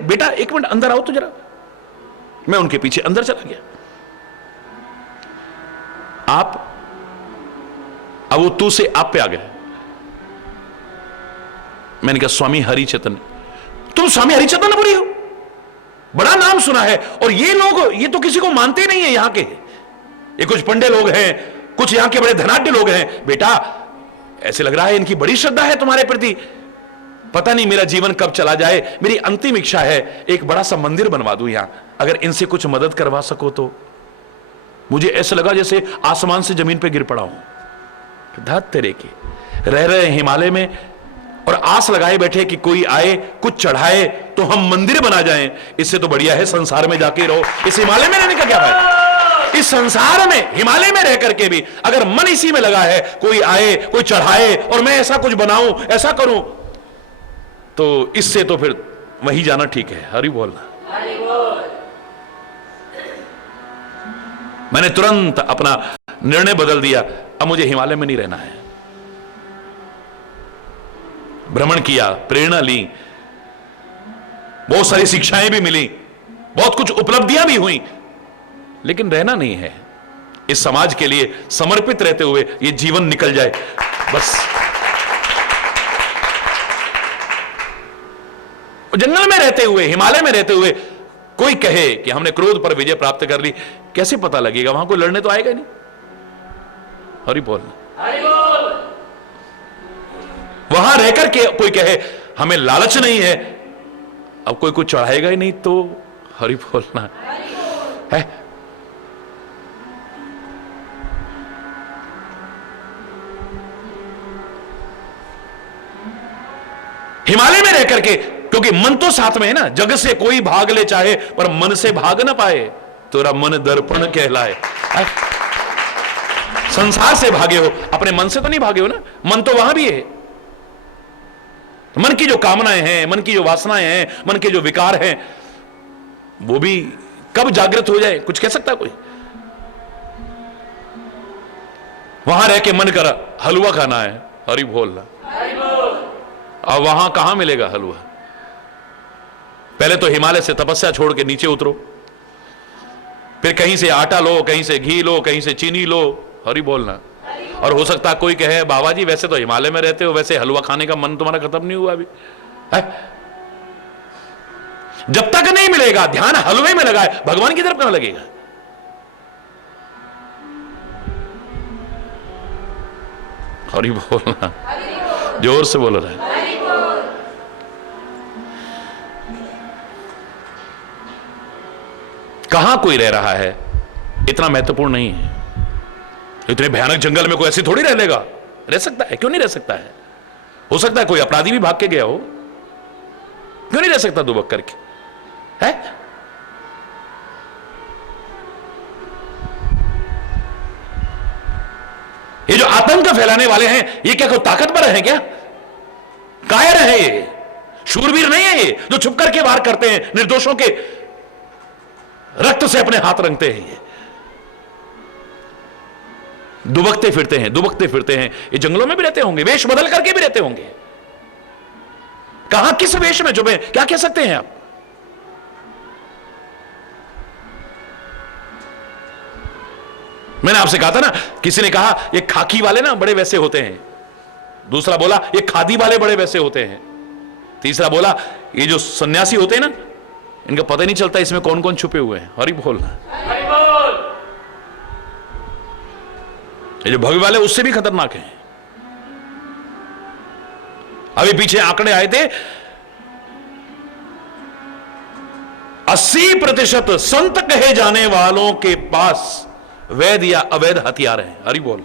बेटा एक मिनट अंदर आओ तो जरा। मैं उनके पीछे अंदर चला गया। आप, अब वो तू से आप पे आ गए। मैंने कहा स्वामी हरि चैतन्य। तुम स्वामी हरि चैतन्यपुरी हो? बड़ा नाम सुना है। और ये लोग, ये तो किसी को मानते नहीं है यहां के। ये कुछ पंडे लोग हैं, कुछ यहां के बड़े धनाढ्य लोग हैं। बेटा ऐसे लग रहा है इनकी बड़ी श्रद्धा है तुम्हारे प्रति। पता नहीं मेरा जीवन कब चला जाए। मेरी अंतिम इच्छा है एक बड़ा सा मंदिर बनवा दूं यहां, अगर इनसे कुछ मदद करवा सको तो। मुझे ऐसा लगा जैसे आसमान से जमीन पे गिर पड़ा हूं। धत तेरे की, रह रहे हिमालय में और आस लगाए बैठे कि कोई आए कुछ चढ़ाए तो हम मंदिर बना जाएं। इससे तो बढ़िया है संसार में जाके रहो। इस हिमालय में रहने का क्या फायदा? इस संसार में हिमालय में रह करके भी अगर मन इसी में लगा है, कोई आए कोई चढ़ाए और मैं ऐसा कुछ बनाऊं, ऐसा करूं, तो इससे तो फिर वहीं जाना ठीक है। हरि बोलना। मैंने तुरंत अपना निर्णय बदल दिया। अब मुझे हिमालय में नहीं रहना है। भ्रमण किया, प्रेरणा ली, बहुत सारी शिक्षाएं भी मिली, बहुत कुछ उपलब्धियां भी हुई, लेकिन रहना नहीं है। इस समाज के लिए समर्पित रहते हुए ये जीवन निकल जाए बस। जंगल में रहते हुए, हिमालय में रहते हुए कोई कहे कि हमने क्रोध पर विजय प्राप्त कर ली, कैसे पता लगेगा? वहां कोई लड़ने तो आएगा नहीं। हरि बोल। वहां रहकर के कोई कहे हमें लालच नहीं है, अब कोई कुछ चढ़ाएगा ही नहीं, तो हरि बोलना है। हिमालय में रहकर के, क्योंकि मन तो साथ में है ना। जग से कोई भाग ले चाहे पर मन से भाग ना पाए, तेरा मन दर्पण कहलाए। संसार से भागे हो, अपने मन से तो नहीं भागे हो ना। मन तो वहां भी है। मन की जो कामनाएं हैं, मन की जो वासनाएं हैं, मन के जो विकार हैं, वो भी कब जागृत हो जाए कुछ कह सकता कोई? वहां रह के मन कर हलवा खाना है, हरि बोल। अब वहां कहां मिलेगा हलवा? पहले तो हिमालय से तपस्या छोड़ के नीचे उतरो, फिर कहीं से आटा लो, कहीं से घी लो, कहीं से चीनी लो, हरि बोलना। और हो सकता कोई कहे बाबा जी वैसे तो हिमालय में रहते हो, वैसे हलवा खाने का मन तुम्हारा खत्म नहीं हुआ अभी है? जब तक नहीं मिलेगा ध्यान हलवे में लगाए, भगवान की तरफ कहां लगेगा? हरि बोलना, जोर से बोल रहा है। कहां कोई रह रहा है इतना महत्वपूर्ण नहीं है। इतने भयानक जंगल में कोई ऐसे थोड़ी रह लेगा, रह सकता है? क्यों नहीं रह सकता है? हो सकता है कोई अपराधी भी भाग के गया हो, क्यों नहीं रह सकता दुबक करके है? ये जो आतंक फैलाने वाले हैं ये क्या कोई ताकतवर है क्या? कायर है ये, शूरवीर नहीं है ये जो छुप करके वार करते हैं, निर्दोषों के रक्त से अपने हाथ रंगते हैं। ये दुबकते फिरते हैं। ये जंगलों में भी रहते होंगे, वेश बदल करके भी रहते होंगे। कहां किस वेश में छुपे क्या कह सकते हैं आप? मैंने आपसे कहा था ना, किसी ने कहा ये खाकी वाले ना बड़े वैसे होते हैं, दूसरा बोला ये खादी वाले बड़े वैसे होते हैं, तीसरा बोला ये जो सन्यासी होते हैं ना इनका पता ही नहीं चलता इसमें कौन कौन छुपे हुए हैं। हरि बोलना। ये जो भव्य वाले उससे भी खतरनाक हैं। अभी पीछे आंकड़े आए थे 80% संत कहे जाने वालों के पास वैध या अवैध हथियार हैं। हरि बोल।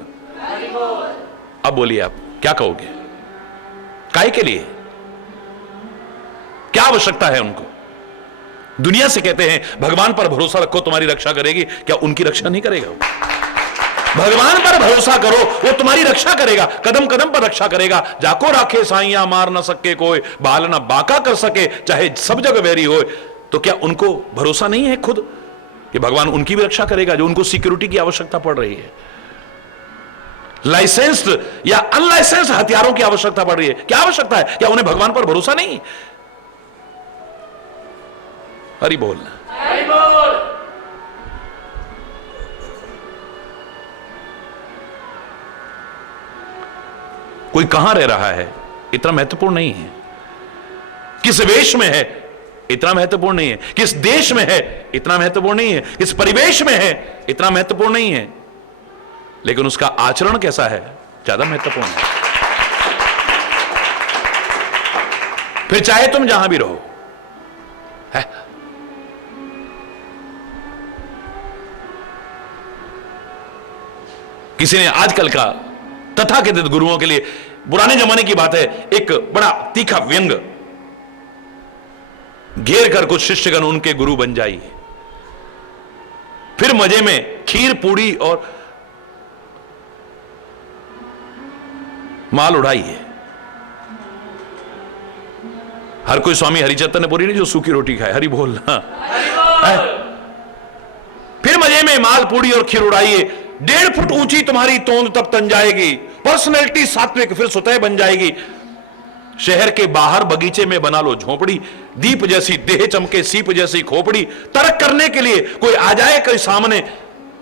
अब बोलिए आप क्या कहोगे? काहे के लिए? क्या आवश्यकता है उनको? दुनिया से कहते हैं भगवान पर भरोसा रखो तुम्हारी रक्षा करेगी, क्या उनकी रक्षा नहीं करेगा? भगवान पर भरोसा करो वो तुम्हारी रक्षा करेगा, कदम कदम पर रक्षा करेगा। जाको राखे साइया मार न सके कोई, बाल ना बाका कर सके चाहे सब जगह वैरी हो। तो क्या उनको भरोसा नहीं है खुद कि भगवान उनकी भी रक्षा करेगा जो उनको सिक्योरिटी की आवश्यकता पड़ रही है? लाइसेंस्ड या अनलाइसेंस्ड हथियारों की आवश्यकता पड़ रही है, क्या आवश्यकता है? क्या उन्हें भगवान पर भरोसा नहीं? हरि बोल। हरि बोल। कोई कहां रह रहा है इतना महत्वपूर्ण नहीं है, किस वेश में है इतना महत्वपूर्ण नहीं है, किस देश में है इतना महत्वपूर्ण नहीं है, किस परिवेश में है इतना महत्वपूर्ण नहीं है, लेकिन उसका आचरण कैसा है ज्यादा महत्वपूर्ण है। फिर चाहे तुम जहां भी रहो है। किसी ने आजकल का तथाकथित गुरुओं के लिए, पुराने जमाने की बात है, एक बड़ा तीखा व्यंग घेर कर कुछ शिष्यगण उनके गुरु बन जाइए, फिर मजे में खीर पूड़ी और माल उड़ाइए। हर कोई स्वामी हरिचैतन्यपुरी नहीं जो सूखी रोटी खाए। हरि बोलना। फिर मजे में माल पूड़ी और खीर उड़ाइए। 1.5 फुट ऊंची तुम्हारी तोंद तब तन जाएगी, पर्सनैलिटी सात्विक फिर सुतह बन जाएगी। शहर के बाहर बगीचे में बना लो झोपड़ी, दीप जैसी देह चमके सीप जैसी खोपड़ी। तर्क करने के लिए कोई आ जाए कोई सामने,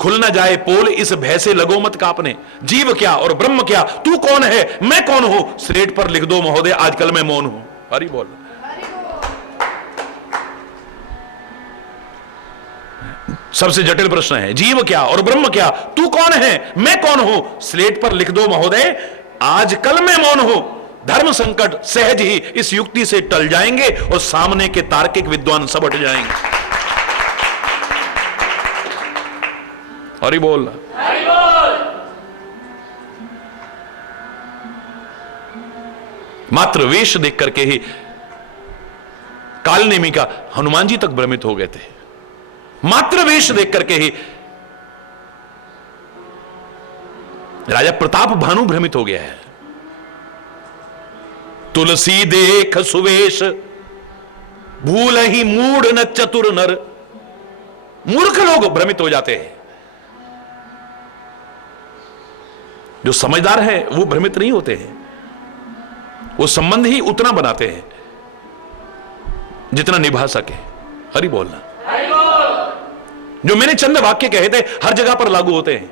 खुल न जाए पोल इस भय से लगो मत कापने। जीव क्या और ब्रह्म क्या, तू कौन है मैं कौन हूं, स्लेट पर लिख दो महोदय आजकल मैं मौन हूं। हरि बोल। सबसे जटिल प्रश्न है, जीव क्या और ब्रह्म क्या, तू कौन है मैं कौन हूं, स्लेट पर लिख दो महोदय आजकल मैं मौन हूं। धर्म संकट सहज ही इस युक्ति से टल जाएंगे और सामने के तार्किक विद्वान सब हट जाएंगे। हरि बोल। हरि बोल। मात्र वेश देख करके ही कालनेमी का हनुमान जी तक भ्रमित हो गए थे। मात्र वेश देख करके ही राजा प्रताप भानु भ्रमित हो गया है। तुलसी देख सुवेश भूल ही मूड न चतुर नर, मूर्ख लोग भ्रमित हो जाते हैं। जो समझदार है वो भ्रमित नहीं होते हैं, वो संबंध ही उतना बनाते हैं जितना निभा सके। हरि बोलना। जो मैंने चंद वाक्य कहे थे हर जगह पर लागू होते हैं।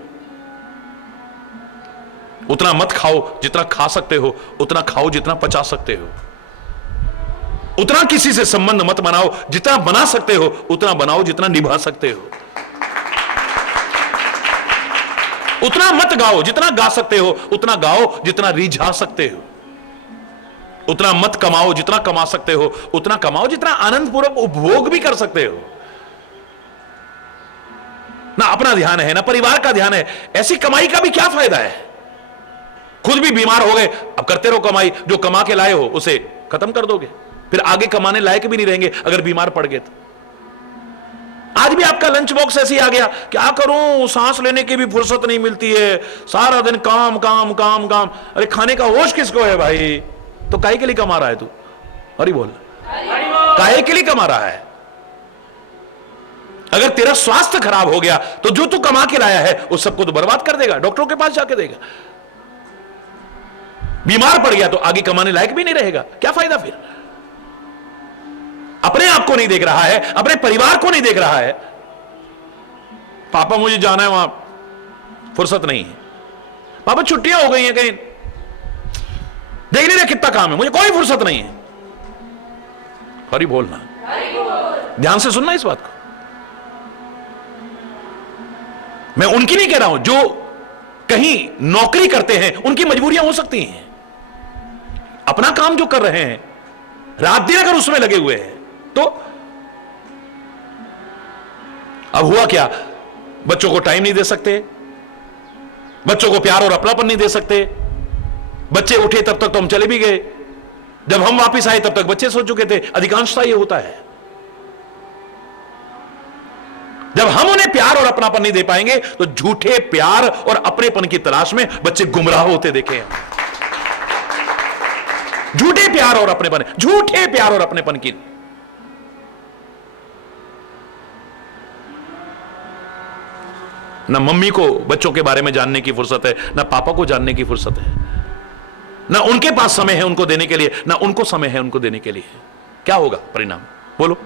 उतना मत खाओ जितना खा सकते हो, उतना खाओ जितना पचा सकते हो। उतना किसी से संबंध मत बनाओ, जितना बना सकते हो उतना बनाओ जितना निभा सकते हो। उतना मत गाओ जितना गा सकते हो, उतना गाओ जितना रिझा सकते हो। उतना मत कमाओ जितना कमा सकते हो, उतना कमाओ जितना आनंद पूर्वक उपभोग भी कर सकते हो। ना अपना ध्यान है ना परिवार का ध्यान है, ऐसी कमाई का भी क्या फायदा है? खुद भी बीमार हो गए, अब करते रहो कमाई, जो कमा के लाए हो उसे खत्म कर दोगे, फिर आगे कमाने लायक भी नहीं रहेंगे अगर बीमार पड़ गए तो। आज भी आपका लंच बॉक्स ऐसे ही आ गया, क्या करूं, सांस लेने की भी फुर्सत नहीं मिलती है, सारा दिन काम काम काम काम। अरे खाने का होश किसको है भाई? तो काहे के लिए कमा रहा है तू? अरे बोल, काहे के लिए कमा रहा है? अगर तेरा स्वास्थ्य खराब हो गया तो जो तू कमा के लाया है उस सबको तो बर्बाद कर देगा, डॉक्टरों के पास जाके देगा। बीमार पड़ गया तो आगे कमाने लायक भी नहीं रहेगा, क्या फायदा फिर? अपने आप को नहीं देख रहा है, अपने परिवार को नहीं देख रहा है। पापा मुझे जाना है वहां, फुर्सत नहीं है। पापा छुट्टियां हो गई हैं कहीं, देख नहीं रहे कितना काम है, मुझे कोई फुर्सत नहीं है। हरि बोलना, ध्यान से सुनना इस बात को। मैं उनकी नहीं कह रहा हूं जो कहीं नौकरी करते हैं, उनकी मजबूरियां हो सकती हैं। अपना काम जो कर रहे हैं, रात दिन अगर उसमें लगे हुए हैं तो अब हुआ क्या? बच्चों को टाइम नहीं दे सकते, बच्चों को प्यार और अपनापन नहीं दे सकते। बच्चे उठे तब तक तो हम चले भी गए, जब हम वापस आए तब तक बच्चे सो चुके थे। अधिकांशतः ये होता है, जब हम उन्हें प्यार और अपनापन नहीं दे पाएंगे तो झूठे प्यार और अपनेपन की तलाश में बच्चे गुमराह होते देखे हैं। झूठे प्यार और अपनेपन, झूठे प्यार और अपनेपन की। ना मम्मी को बच्चों के बारे में जानने की फुर्सत है, ना पापा को जानने की फुर्सत है, ना उनके पास समय है उनको देने के लिए, ना उनको समय है उनको देने के लिए। क्या होगा परिणाम? बोलो।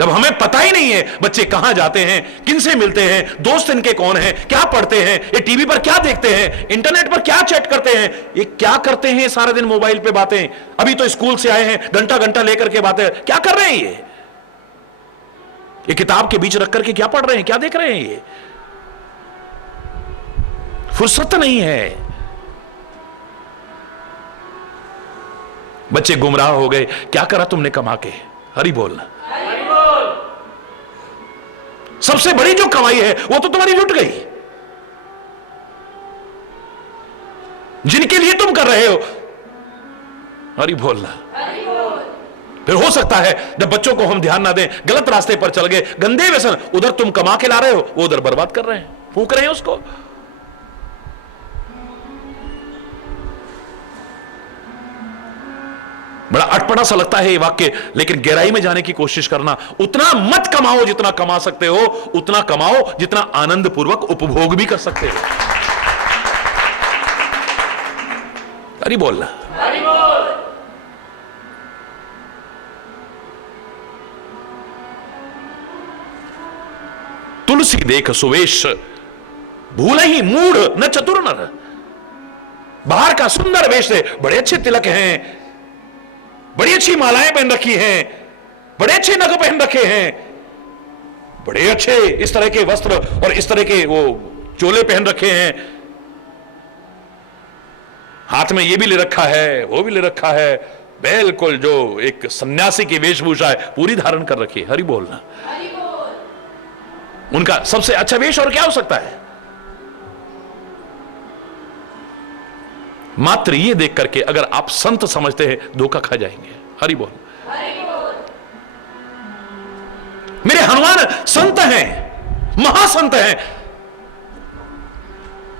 जब हमें पता ही नहीं है बच्चे कहां जाते हैं, किनसे मिलते हैं, दोस्त इनके कौन हैं, क्या पढ़ते हैं, ये टीवी पर क्या देखते हैं, इंटरनेट पर क्या चैट करते हैं, ये क्या करते हैं सारा दिन मोबाइल पे बातें। अभी तो स्कूल से आए हैं, घंटा घंटा लेकर के बातें, क्या कर रहे हैं ये किताब के बीच रख करके क्या पढ़ रहे हैं, क्या देख रहे हैं? ये फुर्सत नहीं है। बच्चे गुमराह हो गए। क्या करा तुमने कमा के? हरि बोलना। सबसे बड़ी जो कमाई है वो तो तुम्हारी लुट गई। जिनके लिए तुम कर रहे हो, हरि बोलना। फिर हो सकता है जब बच्चों को हम ध्यान ना दें, गलत रास्ते पर चल गए, गंदे व्यसन, उधर तुम कमा के ला रहे हो, वो उधर बर्बाद कर रहे हैं, फूंक रहे हैं उसको। बड़ा अटपटा सा लगता है ये वाक्य, लेकिन गहराई में जाने की कोशिश करना। उतना मत कमाओ जितना कमा सकते हो, उतना कमाओ जितना आनंद पूर्वक उपभोग भी कर सकते हो। हरि बोलना। तुलसी देख सुवेश, भूले ही मूढ़ न चतुर नर। बाहर का सुंदर वेश है, बड़े अच्छे तिलक हैं, बड़ी अच्छी मालाएं पहन रखी हैं, बड़े अच्छे नग पहन रखे हैं, बड़े अच्छे इस तरह के वस्त्र और इस तरह के वो चोले पहन रखे हैं, हाथ में ये भी ले रखा है, वो भी ले रखा है, बिल्कुल जो एक सन्यासी की वेशभूषा है पूरी धारण कर रखी है। हरि बोलना। उनका सबसे अच्छा वेश और क्या हो सकता है? मात्र ये देख करके अगर आप संत समझते हैं, धोखा खा जाएंगे। हरि बोल। मेरे हनुमान संत हैं, महासंत हैं,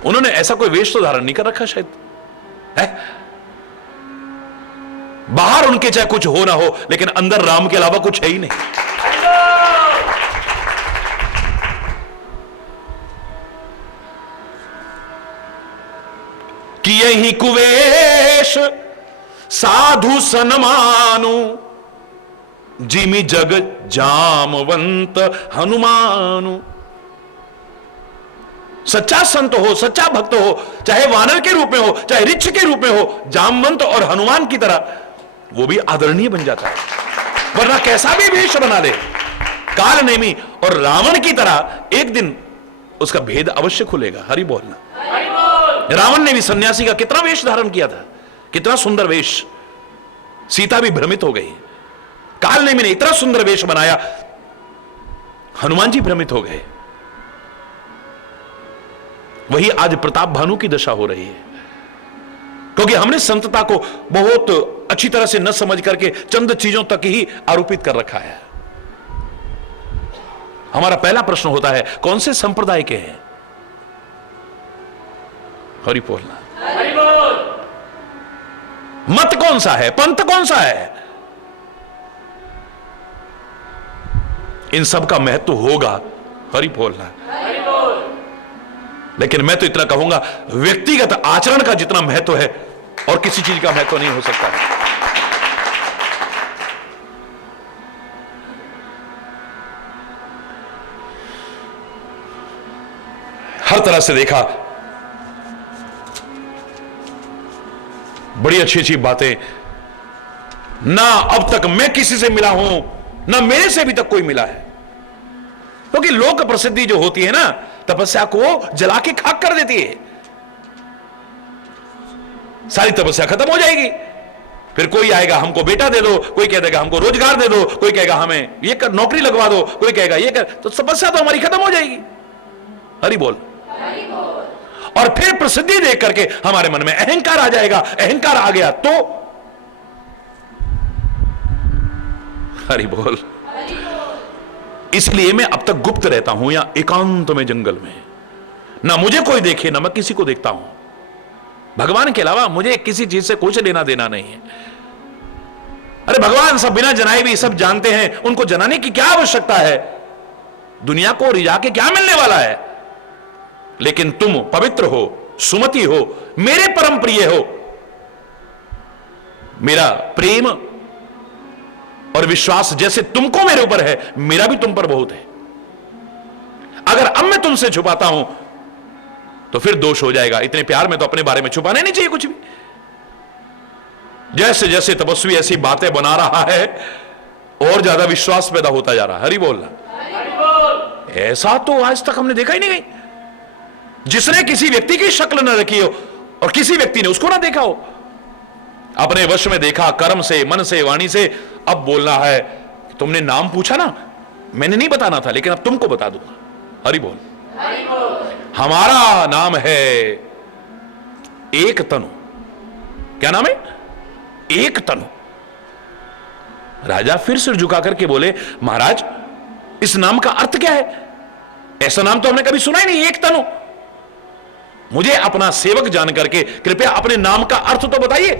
उन्होंने ऐसा कोई वेश तो धारण नहीं कर रखा शायद है? बाहर उनके चाहे कुछ हो ना हो, लेकिन अंदर राम के अलावा कुछ है ही नहीं। यही कुवेश साधु सनमानु, जिमि जग जामवंत हनुमानु। सच्चा संत हो, सच्चा भक्त हो, चाहे वानर के रूप में हो, चाहे ऋक्ष के रूप में हो, जामवंत और हनुमान की तरह, वो भी आदरणीय बन जाता है। वरना कैसा भी वेश बना ले, काल नेमी और रावण की तरह एक दिन उसका भेद अवश्य खुलेगा। हरि बोलना। रावण ने भी सन्यासी का कितना वेश धारण किया था, कितना सुंदर वेश। सीता भी भ्रमित हो गई। काल नेमी ने इतना सुंदर वेश बनाया, हनुमान जी भ्रमित हो गए। वही आज प्रताप भानु की दशा हो रही है, क्योंकि हमने संतता को बहुत अच्छी तरह से न समझ करके चंद चीजों तक ही आरोपित कर रखा है। हमारा पहला प्रश्न होता है, कौन से संप्रदाय के हैं? हरि बोलना। मत कौन सा है, पंथ कौन सा है? इन सब का महत्व होगा, हरि बोलना। लेकिन मैं तो इतना कहूंगा, व्यक्तिगत आचरण का जितना महत्व है और किसी चीज का महत्व नहीं हो सकता है। हर तरह से देखा, बड़ी अच्छी अच्छी बातें। ना अब तक मैं किसी से मिला हूं, ना मेरे से अभी तक कोई मिला है। क्योंकि लोक प्रसिद्धि जो होती है ना, तपस्या को जला के खाक कर देती है। सारी तपस्या खत्म हो जाएगी। फिर कोई आएगा, हमको बेटा दे दो, कोई कह देगा हमको रोजगार दे दो, कोई कहेगा हमें ये कर, नौकरी लगवा दो, कोई कहेगा ये कर, तो तपस्या तो हमारी खत्म हो जाएगी। हरि बोल। और फिर प्रसिद्धि देख करके हमारे मन में अहंकार आ जाएगा। अहंकार आ गया तो हरि बोल। इसलिए मैं अब तक गुप्त रहता हूं या एकांत में जंगल में, ना मुझे कोई देखे ना मैं किसी को देखता हूं। भगवान के अलावा मुझे किसी चीज से कुछ लेना देना नहीं है। अरे भगवान सब बिना जनाए भी सब जानते हैं, उनको जनाने की क्या आवश्यकता है? दुनिया को रिझा के क्या मिलने वाला है? लेकिन तुम पवित्र हो, सुमति हो, मेरे परम प्रिय हो। मेरा प्रेम और विश्वास जैसे तुमको मेरे ऊपर है, मेरा भी तुम पर बहुत है। अगर अब मैं तुमसे छुपाता हूं तो फिर दोष हो जाएगा। इतने प्यार में तो अपने बारे में छुपाने नहीं चाहिए कुछ भी। जैसे जैसे तपस्वी ऐसी बातें बना रहा है, और ज्यादा विश्वास पैदा होता जा रहा है। हरि बोलना। ऐसा तो आज तक हमने देखा ही नहीं कहीं, जिसने किसी व्यक्ति की शक्ल न रखी हो और किसी व्यक्ति ने उसको ना देखा हो। अपने वश में देखा, कर्म से, मन से, वाणी से। अब बोलना है, तुमने नाम पूछा ना, मैंने नहीं बताना था, लेकिन अब तुमको बता दूंगा। हरि बोल। हमारा नाम है एक तनु। क्या नाम है? एक तनु। राजा फिर सिर झुका करके बोले, महाराज इस नाम का अर्थ क्या है? ऐसा नाम तो हमने कभी सुना ही नहीं, एक तनु। मुझे अपना सेवक जान करके कृपया अपने नाम का अर्थ तो बताइए।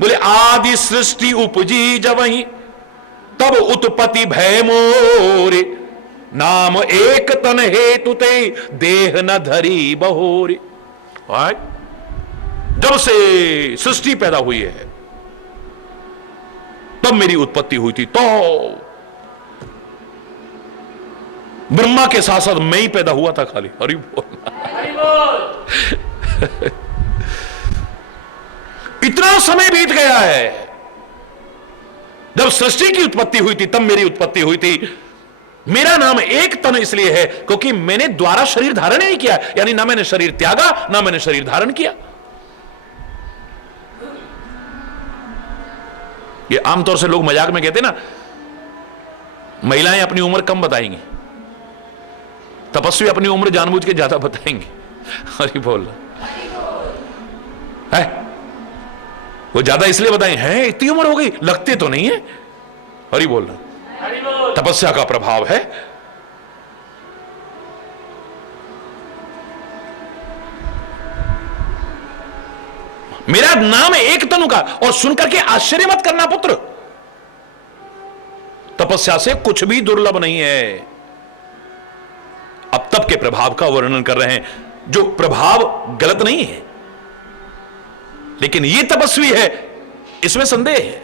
बोले, आदि सृष्टि उपजी जवहीं, तब उत्पत्ति भय मोरे, नाम एक तन हेतु ते, देह न धरी बहोरे। जब से सृष्टि पैदा हुई है तब मेरी उत्पत्ति हुई थी, तो ब्रह्मा के साथ साथ मैं ही पैदा हुआ था खाली। हरि बोल। इतना समय बीत गया है। जब सृष्टि की उत्पत्ति हुई थी तब मेरी उत्पत्ति हुई थी। मेरा नाम एक तन इसलिए है क्योंकि मैंने द्वारा शरीर धारण नहीं किया, यानी ना मैंने शरीर त्यागा ना मैंने शरीर धारण किया। ये आमतौर से लोग मजाक में कहते ना, महिलाएं अपनी उम्र कम बताएंगी, तपस्वी अपनी उम्र जानबूझ के ज्यादा बताएंगे। हरि बोल। है वो ज्यादा इसलिए बताएं, हैं इतनी उम्र हो गई, लगते तो नहीं है। हरि बोल। तपस्या का प्रभाव है। मेरा नाम है एक तनु का, और सुनकर के आश्चर्य मत करना पुत्र, तपस्या से कुछ भी दुर्लभ नहीं है। अब तप के प्रभाव का वर्णन कर रहे हैं, जो प्रभाव गलत नहीं है, लेकिन ये तपस्वी है, इसमें संदेह है।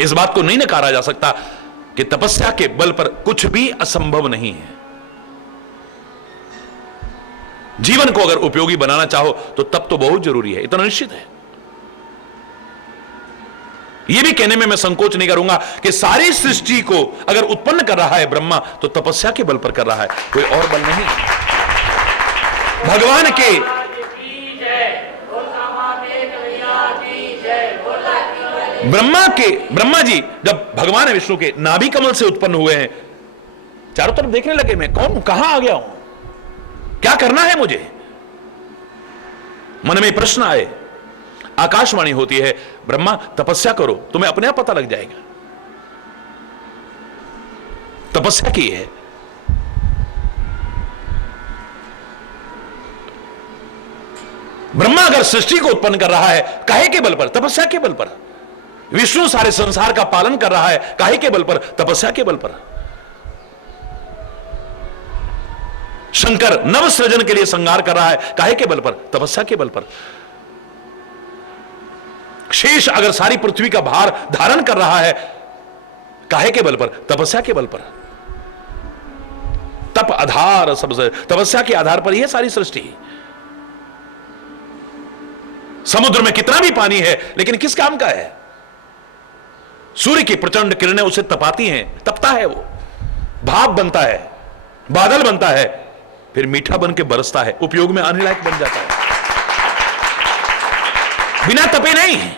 इस बात को नहीं नकारा जा सकता कि तपस्या के बल पर कुछ भी असंभव नहीं है। जीवन को अगर उपयोगी बनाना चाहो तो तप तो बहुत जरूरी है, इतना निश्चित है। यह भी कहने में मैं संकोच नहीं करूंगा कि सारी सृष्टि को अगर उत्पन्न कर रहा है ब्रह्मा, तो तपस्या के बल पर कर रहा है, कोई और बल नहीं। भगवान के ब्रह्मा जी जब भगवान विष्णु के नाभि कमल से उत्पन्न हुए हैं, चारों तरफ देखने लगे, मैं कौन हूं, कहां आ गया हूं, क्या करना है मुझे। मन में प्रश्न आए, आकाशवाणी होती है, ब्रह्मा तपस्या करो, तुम्हें अपने आप पता लग जाएगा। तपस्या की है। ब्रह्मा अगर सृष्टि को उत्पन्न कर रहा है, काहे के बल पर? तपस्या के बल पर। विष्णु सारे संसार का पालन कर रहा है, काहे के बल पर? तपस्या के बल पर। शंकर नव सृजन के लिए संहार कर रहा है, काहे के बल पर? तपस्या के बल पर। शेष अगर सारी पृथ्वी का भार धारण कर रहा है, काहे के बल पर? तपस्या के बल पर। तप आधार, सबसे तपस्या के आधार पर यह सारी सृष्टि। समुद्र में कितना भी पानी है, लेकिन किस काम का है? सूर्य की प्रचंड किरणें उसे तपाती हैं, तपता है, वो भाप बनता है, बादल बनता है, फिर मीठा बन के बरसता है, उपयोग में आने लायक बन जाता है, बिना तपे नहीं।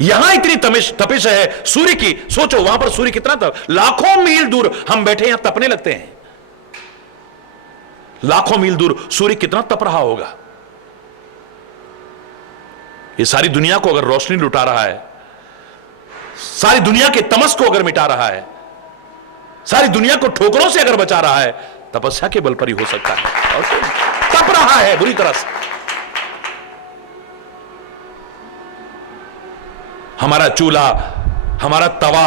यहां इतनी तपिश है सूर्य की, सोचो वहां पर सूर्य कितना तप, लाखों मील दूर हम बैठे यहां तपने लगते हैं, लाखों मील दूर सूर्य कितना तप रहा होगा। ये सारी दुनिया को अगर रोशनी लुटा रहा है, सारी दुनिया के तमस को अगर मिटा रहा है, सारी दुनिया को ठोकरों से अगर बचा रहा है, तपस्या के बल पर ही हो सकता है। और तप रहा है बुरी तरह से। हमारा चूल्हा, हमारा तवा,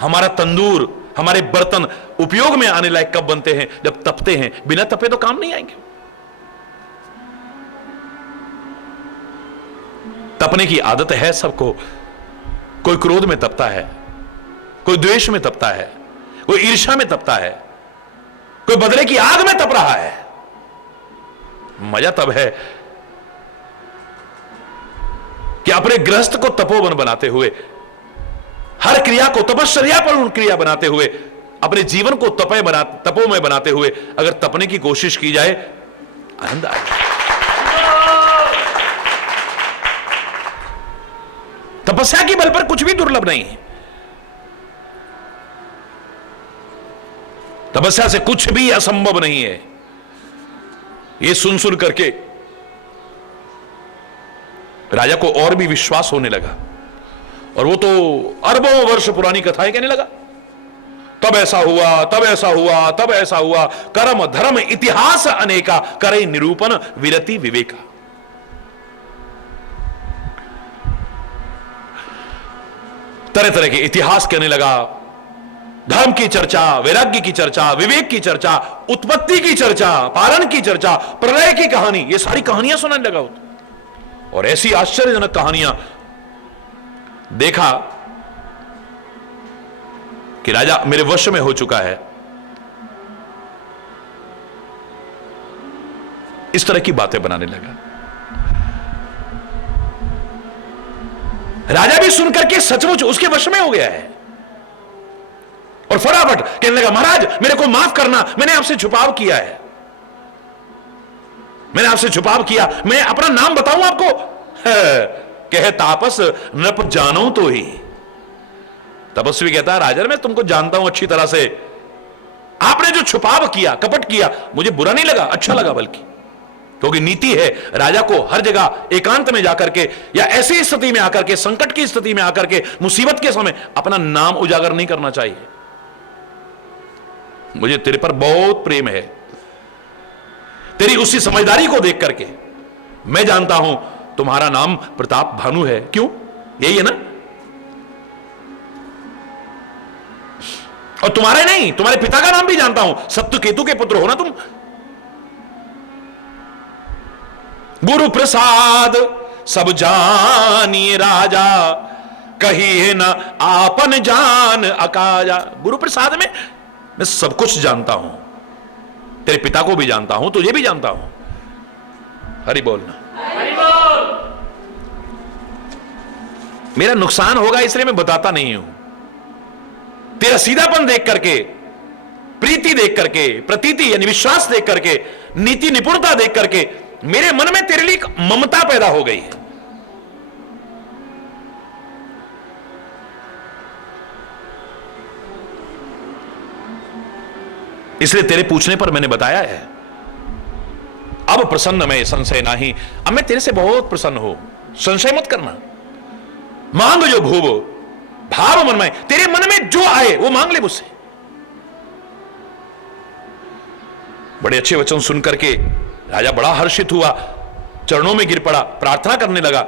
हमारा तंदूर, हमारे बर्तन उपयोग में आने लायक कब बनते हैं? जब तपते हैं। बिना तपे तो काम नहीं आएंगे। तपने की आदत है सबको। कोई क्रोध में तपता है, कोई द्वेष में तपता है, कोई ईर्ष्या में तपता है, कोई बदले की आग में तप रहा है। मजा तब है कि अपने गृहस्थ को तपोवन बनाते हुए, हर क्रिया को तपश्चर्या पर क्रिया बनाते हुए, अपने जीवन को तपोमय बनाते हुए अगर तपने की कोशिश की जाए, आनंद आएगा। तपस्या के बल पर कुछ भी दुर्लभ नहीं है। तपस्या से कुछ भी असंभव नहीं है। यह सुन करके राजा को और भी विश्वास होने लगा, और वो तो अरबों वर्ष पुरानी कथाएं कहने लगा। तब ऐसा हुआ, तब ऐसा हुआ, तब ऐसा हुआ, कर्म धर्म इतिहास अनेका, करे निरूपण विरति विवेका। तरह तरह के इतिहास कहने लगा, धर्म की चर्चा, वैराग्य की चर्चा, विवेक की चर्चा, उत्पत्ति की चर्चा, पालन की चर्चा, प्रलय की कहानी, ये सारी कहानियां सुनाने लगा। और ऐसी आश्चर्यजनक कहानियां देखा कि राजा मेरे वश में हो चुका है। इस तरह की बातें बनाने लगा। राजा भी सुनकर के सचमुच उसके वश में हो गया है, और फटाफट कहने लगा, महाराज मेरे को माफ करना, मैंने आपसे छुपाव किया है, मैंने आपसे छुपाव किया, मैं अपना नाम बताऊं आपको? कहे तापस नृप जानो तो ही। तपस्वी कहता है, राजा मैं तुमको जानता हूं अच्छी तरह से, आपने जो छुपाव किया, कपट किया, मुझे बुरा नहीं लगा, अच्छा लगा, बल्कि क्योंकि नीति है राजा को हर जगह एकांत में जाकर के, या ऐसी स्थिति में आकर के, संकट की स्थिति में आकर के, मुसीबत के समय अपना नाम उजागर नहीं करना चाहिए। मुझे तेरे पर बहुत प्रेम है, तेरी उसी समझदारी को देख करके मैं जानता हूं तुम्हारा नाम प्रताप भानु है। क्यों? यही है ना? और तुम्हारे नहीं, तुम्हारे पिता का नाम भी जानता हूं, सत्यकेतु के पुत्र हो ना तुम। गुरु प्रसाद सब जानिए राजा, कहिए न आपन जान अकाजा। गुरु प्रसाद में मैं सब कुछ जानता हूं, तेरे पिता को भी जानता हूं, तुझे भी जानता हूं। हरि बोलना। मेरा नुकसान होगा इसलिए मैं बताता नहीं हूं। तेरा सीधापन देख करके, प्रीति देख करके, प्रतीति यानी विश्वास देख करके, नीति निपुणता देख करके मेरे मन में तेरे लिए एक ममता पैदा हो गई है। इसलिए तेरे पूछने पर मैंने बताया है। अब प्रसन्न मैं संशय नहीं, अब मैं तेरे से बहुत प्रसन्न हूं, संशय मत करना। मांग जो भूव भाव मन में, तेरे मन में जो आए वो मांग ले मुझसे। बड़े अच्छे वचन सुन करके राजा बड़ा हर्षित हुआ, चरणों में गिर पड़ा, प्रार्थना करने लगा,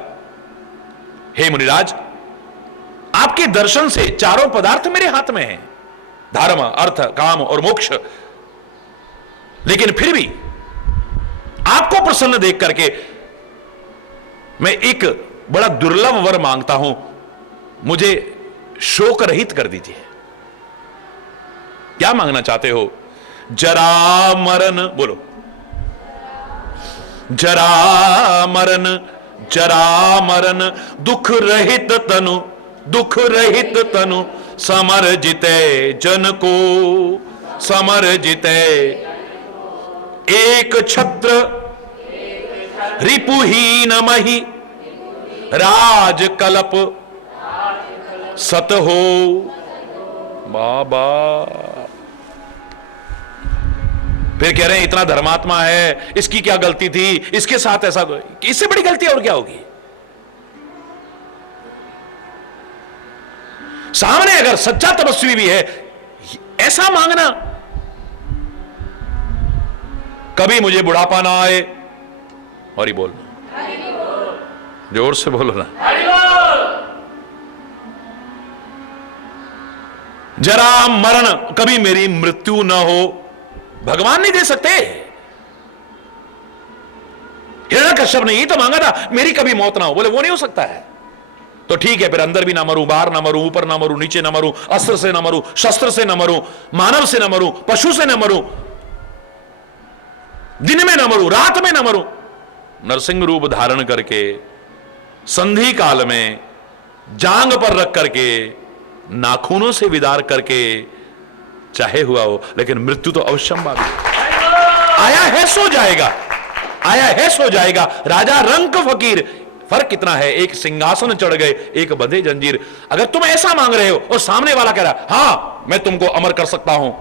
हे मुनिराज, आपके दर्शन से चारों पदार्थ मेरे हाथ में हैं, धर्म, अर्थ, काम और मोक्ष। लेकिन फिर भी आपको प्रसन्न देख करके मैं एक बड़ा दुर्लभ वर मांगता हूं, मुझे शोक रहित कर दीजिए। क्या मांगना चाहते हो? जरा मरण, बोलो। जरा मरण, जरा मरण, दुख रहित तनु, दुख रहित तनु, समर जिते जन को, समर जिते। एक छत्र रिपुहीन मही, राज कलप सत हो। बाबा फिर कह रहे हैं इतना धर्मात्मा है, इसकी क्या गलती थी, इसके साथ ऐसा, इससे बड़ी गलती और क्या होगी? सामने अगर सच्चा तपस्वी भी है, ऐसा मांगना, कभी मुझे बुढ़ापा ना आए, और ही बोलना, जोर से बोलो ना, जरा मरण, कभी मेरी मृत्यु ना हो। भगवान नहीं दे सकते। हिरण्यकश्यप ने ये तो मांगा था, मेरी कभी मौत ना हो, बोले वो नहीं हो सकता है। तो ठीक है, फिर अंदर भी ना मरूं, बाहर ना मरूं, ऊपर ना मरूं, नीचे ना मरूं, अस्त्र से ना मरूं, शस्त्र से ना मरूं, मानव से ना मरूं, पशु से ना मरूं, दिन में ना मरूं, रात में ना मरूं। नरसिंह रूप धारण करके संधि काल में जांग पर रख करके नाखूनों से विदार करके चाहे हुआ हो, लेकिन मृत्यु तो अवश्यम बात है। आया है सो जाएगा, आया है सो जाएगा। राजा रंक फकीर, फर्क कितना है, एक सिंहासन चढ़ गए, एक बंधे जंजीर। अगर तुम ऐसा मांग रहे हो और सामने वाला कह रहा हां मैं तुमको अमर कर सकता हूं,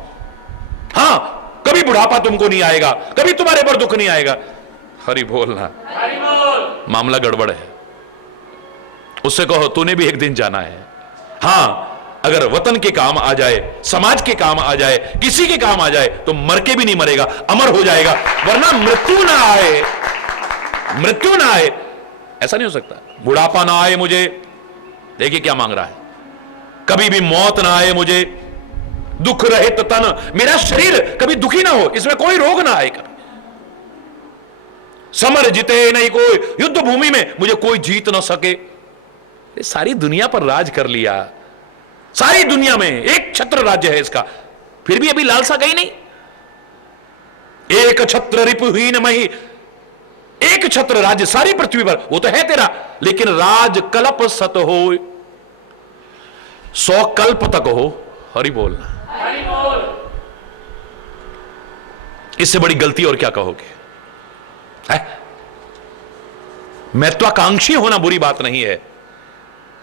हां कभी बुढ़ापा तुमको नहीं आएगा, कभी तुम्हारे पर दुख नहीं आएगा, हरि बोलना, मामला गड़बड़ है। उससे कहो तूने भी एक दिन जाना है। हां अगर वतन के काम आ जाए, समाज के काम आ जाए, किसी के काम आ जाए, तो मर के भी नहीं मरेगा, अमर हो जाएगा। वरना मृत्यु ना आए, मृत्यु ना आए, ऐसा नहीं हो सकता। बुढ़ापा ना आए मुझे, देखिए क्या मांग रहा है, कभी भी मौत ना आए मुझे, दुख रहित तन, मेरा शरीर कभी दुखी ना हो, इसमें कोई रोग ना आए कभी। समर जीते नहीं कोई, युद्ध भूमि में मुझे कोई जीत ना सके। सारी दुनिया पर राज कर लिया, सारी दुनिया में एक छत्र राज्य है इसका, फिर भी अभी लालसा गई नहीं। एक छत्र रिपुहीन मही, एक छत्र राज्य सारी पृथ्वी पर, वो तो है तेरा, लेकिन राज कल्प सत हो, 100 कल्प तक हो। हरि बोलना, इससे बड़ी गलती और क्या कहोगे? महत्वाकांक्षी होना बुरी बात नहीं है,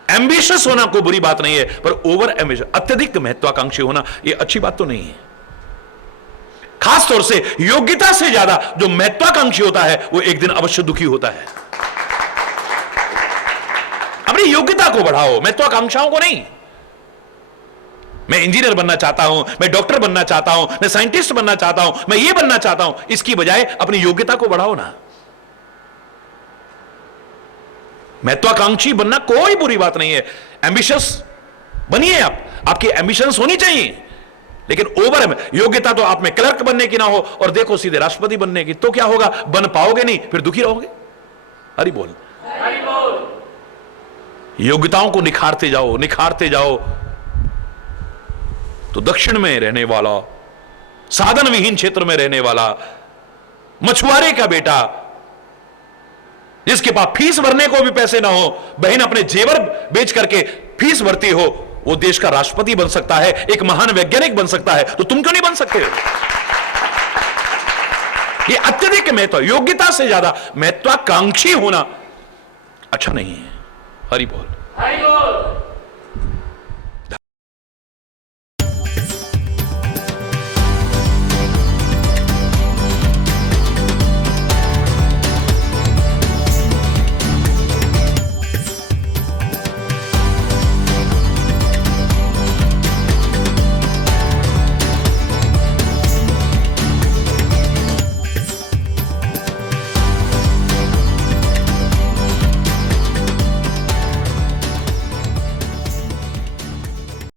एम्बिशियस होना कोई बुरी बात नहीं है, पर ओवर एम्बिशियस, अत्यधिक महत्वाकांक्षी होना यह अच्छी बात तो नहीं है। खास तौर से योग्यता से ज्यादा जो महत्वाकांक्षी होता है वो एक दिन अवश्य दुखी होता है। अपनी योग्यता को बढ़ाओ, महत्वाकांक्षाओं को नहीं। मैं इंजीनियर बनना चाहता हूं, मैं डॉक्टर बनना चाहता हूं, मैं साइंटिस्ट बनना चाहता हूं, मैं ये बनना चाहता हूं, इसकी बजाय अपनी योग्यता को बढ़ाओ ना। महत्वाकांक्षी बनना कोई बुरी बात नहीं है, एम्बिशियस बनिए आप, आपकी एम्बिशंस होनी चाहिए, लेकिन ओवर योग्यता तो आप में क्लर्क बनने की ना हो और देखो सीधे राष्ट्रपति बनने की, तो क्या होगा, बन पाओगे नहीं, फिर दुखी रहोगे। हरि बोल। योग्यताओं को निखारते जाओ, निखारते जाओ। तो दक्षिण में रहने वाला, साधन विहीन क्षेत्र में रहने वाला, मछुआरे का बेटा, जिसके पास फीस भरने को भी पैसे ना हो, बहन अपने जेवर बेच करके फीस भरती हो, वो देश का राष्ट्रपति बन सकता है, एक महान वैज्ञानिक बन सकता है। तो तुम क्यों नहीं बन सकते? ये अत्यधिक महत्व, योग्यता से ज्यादा महत्वाकांक्षी होना अच्छा नहीं है। हरि बोल।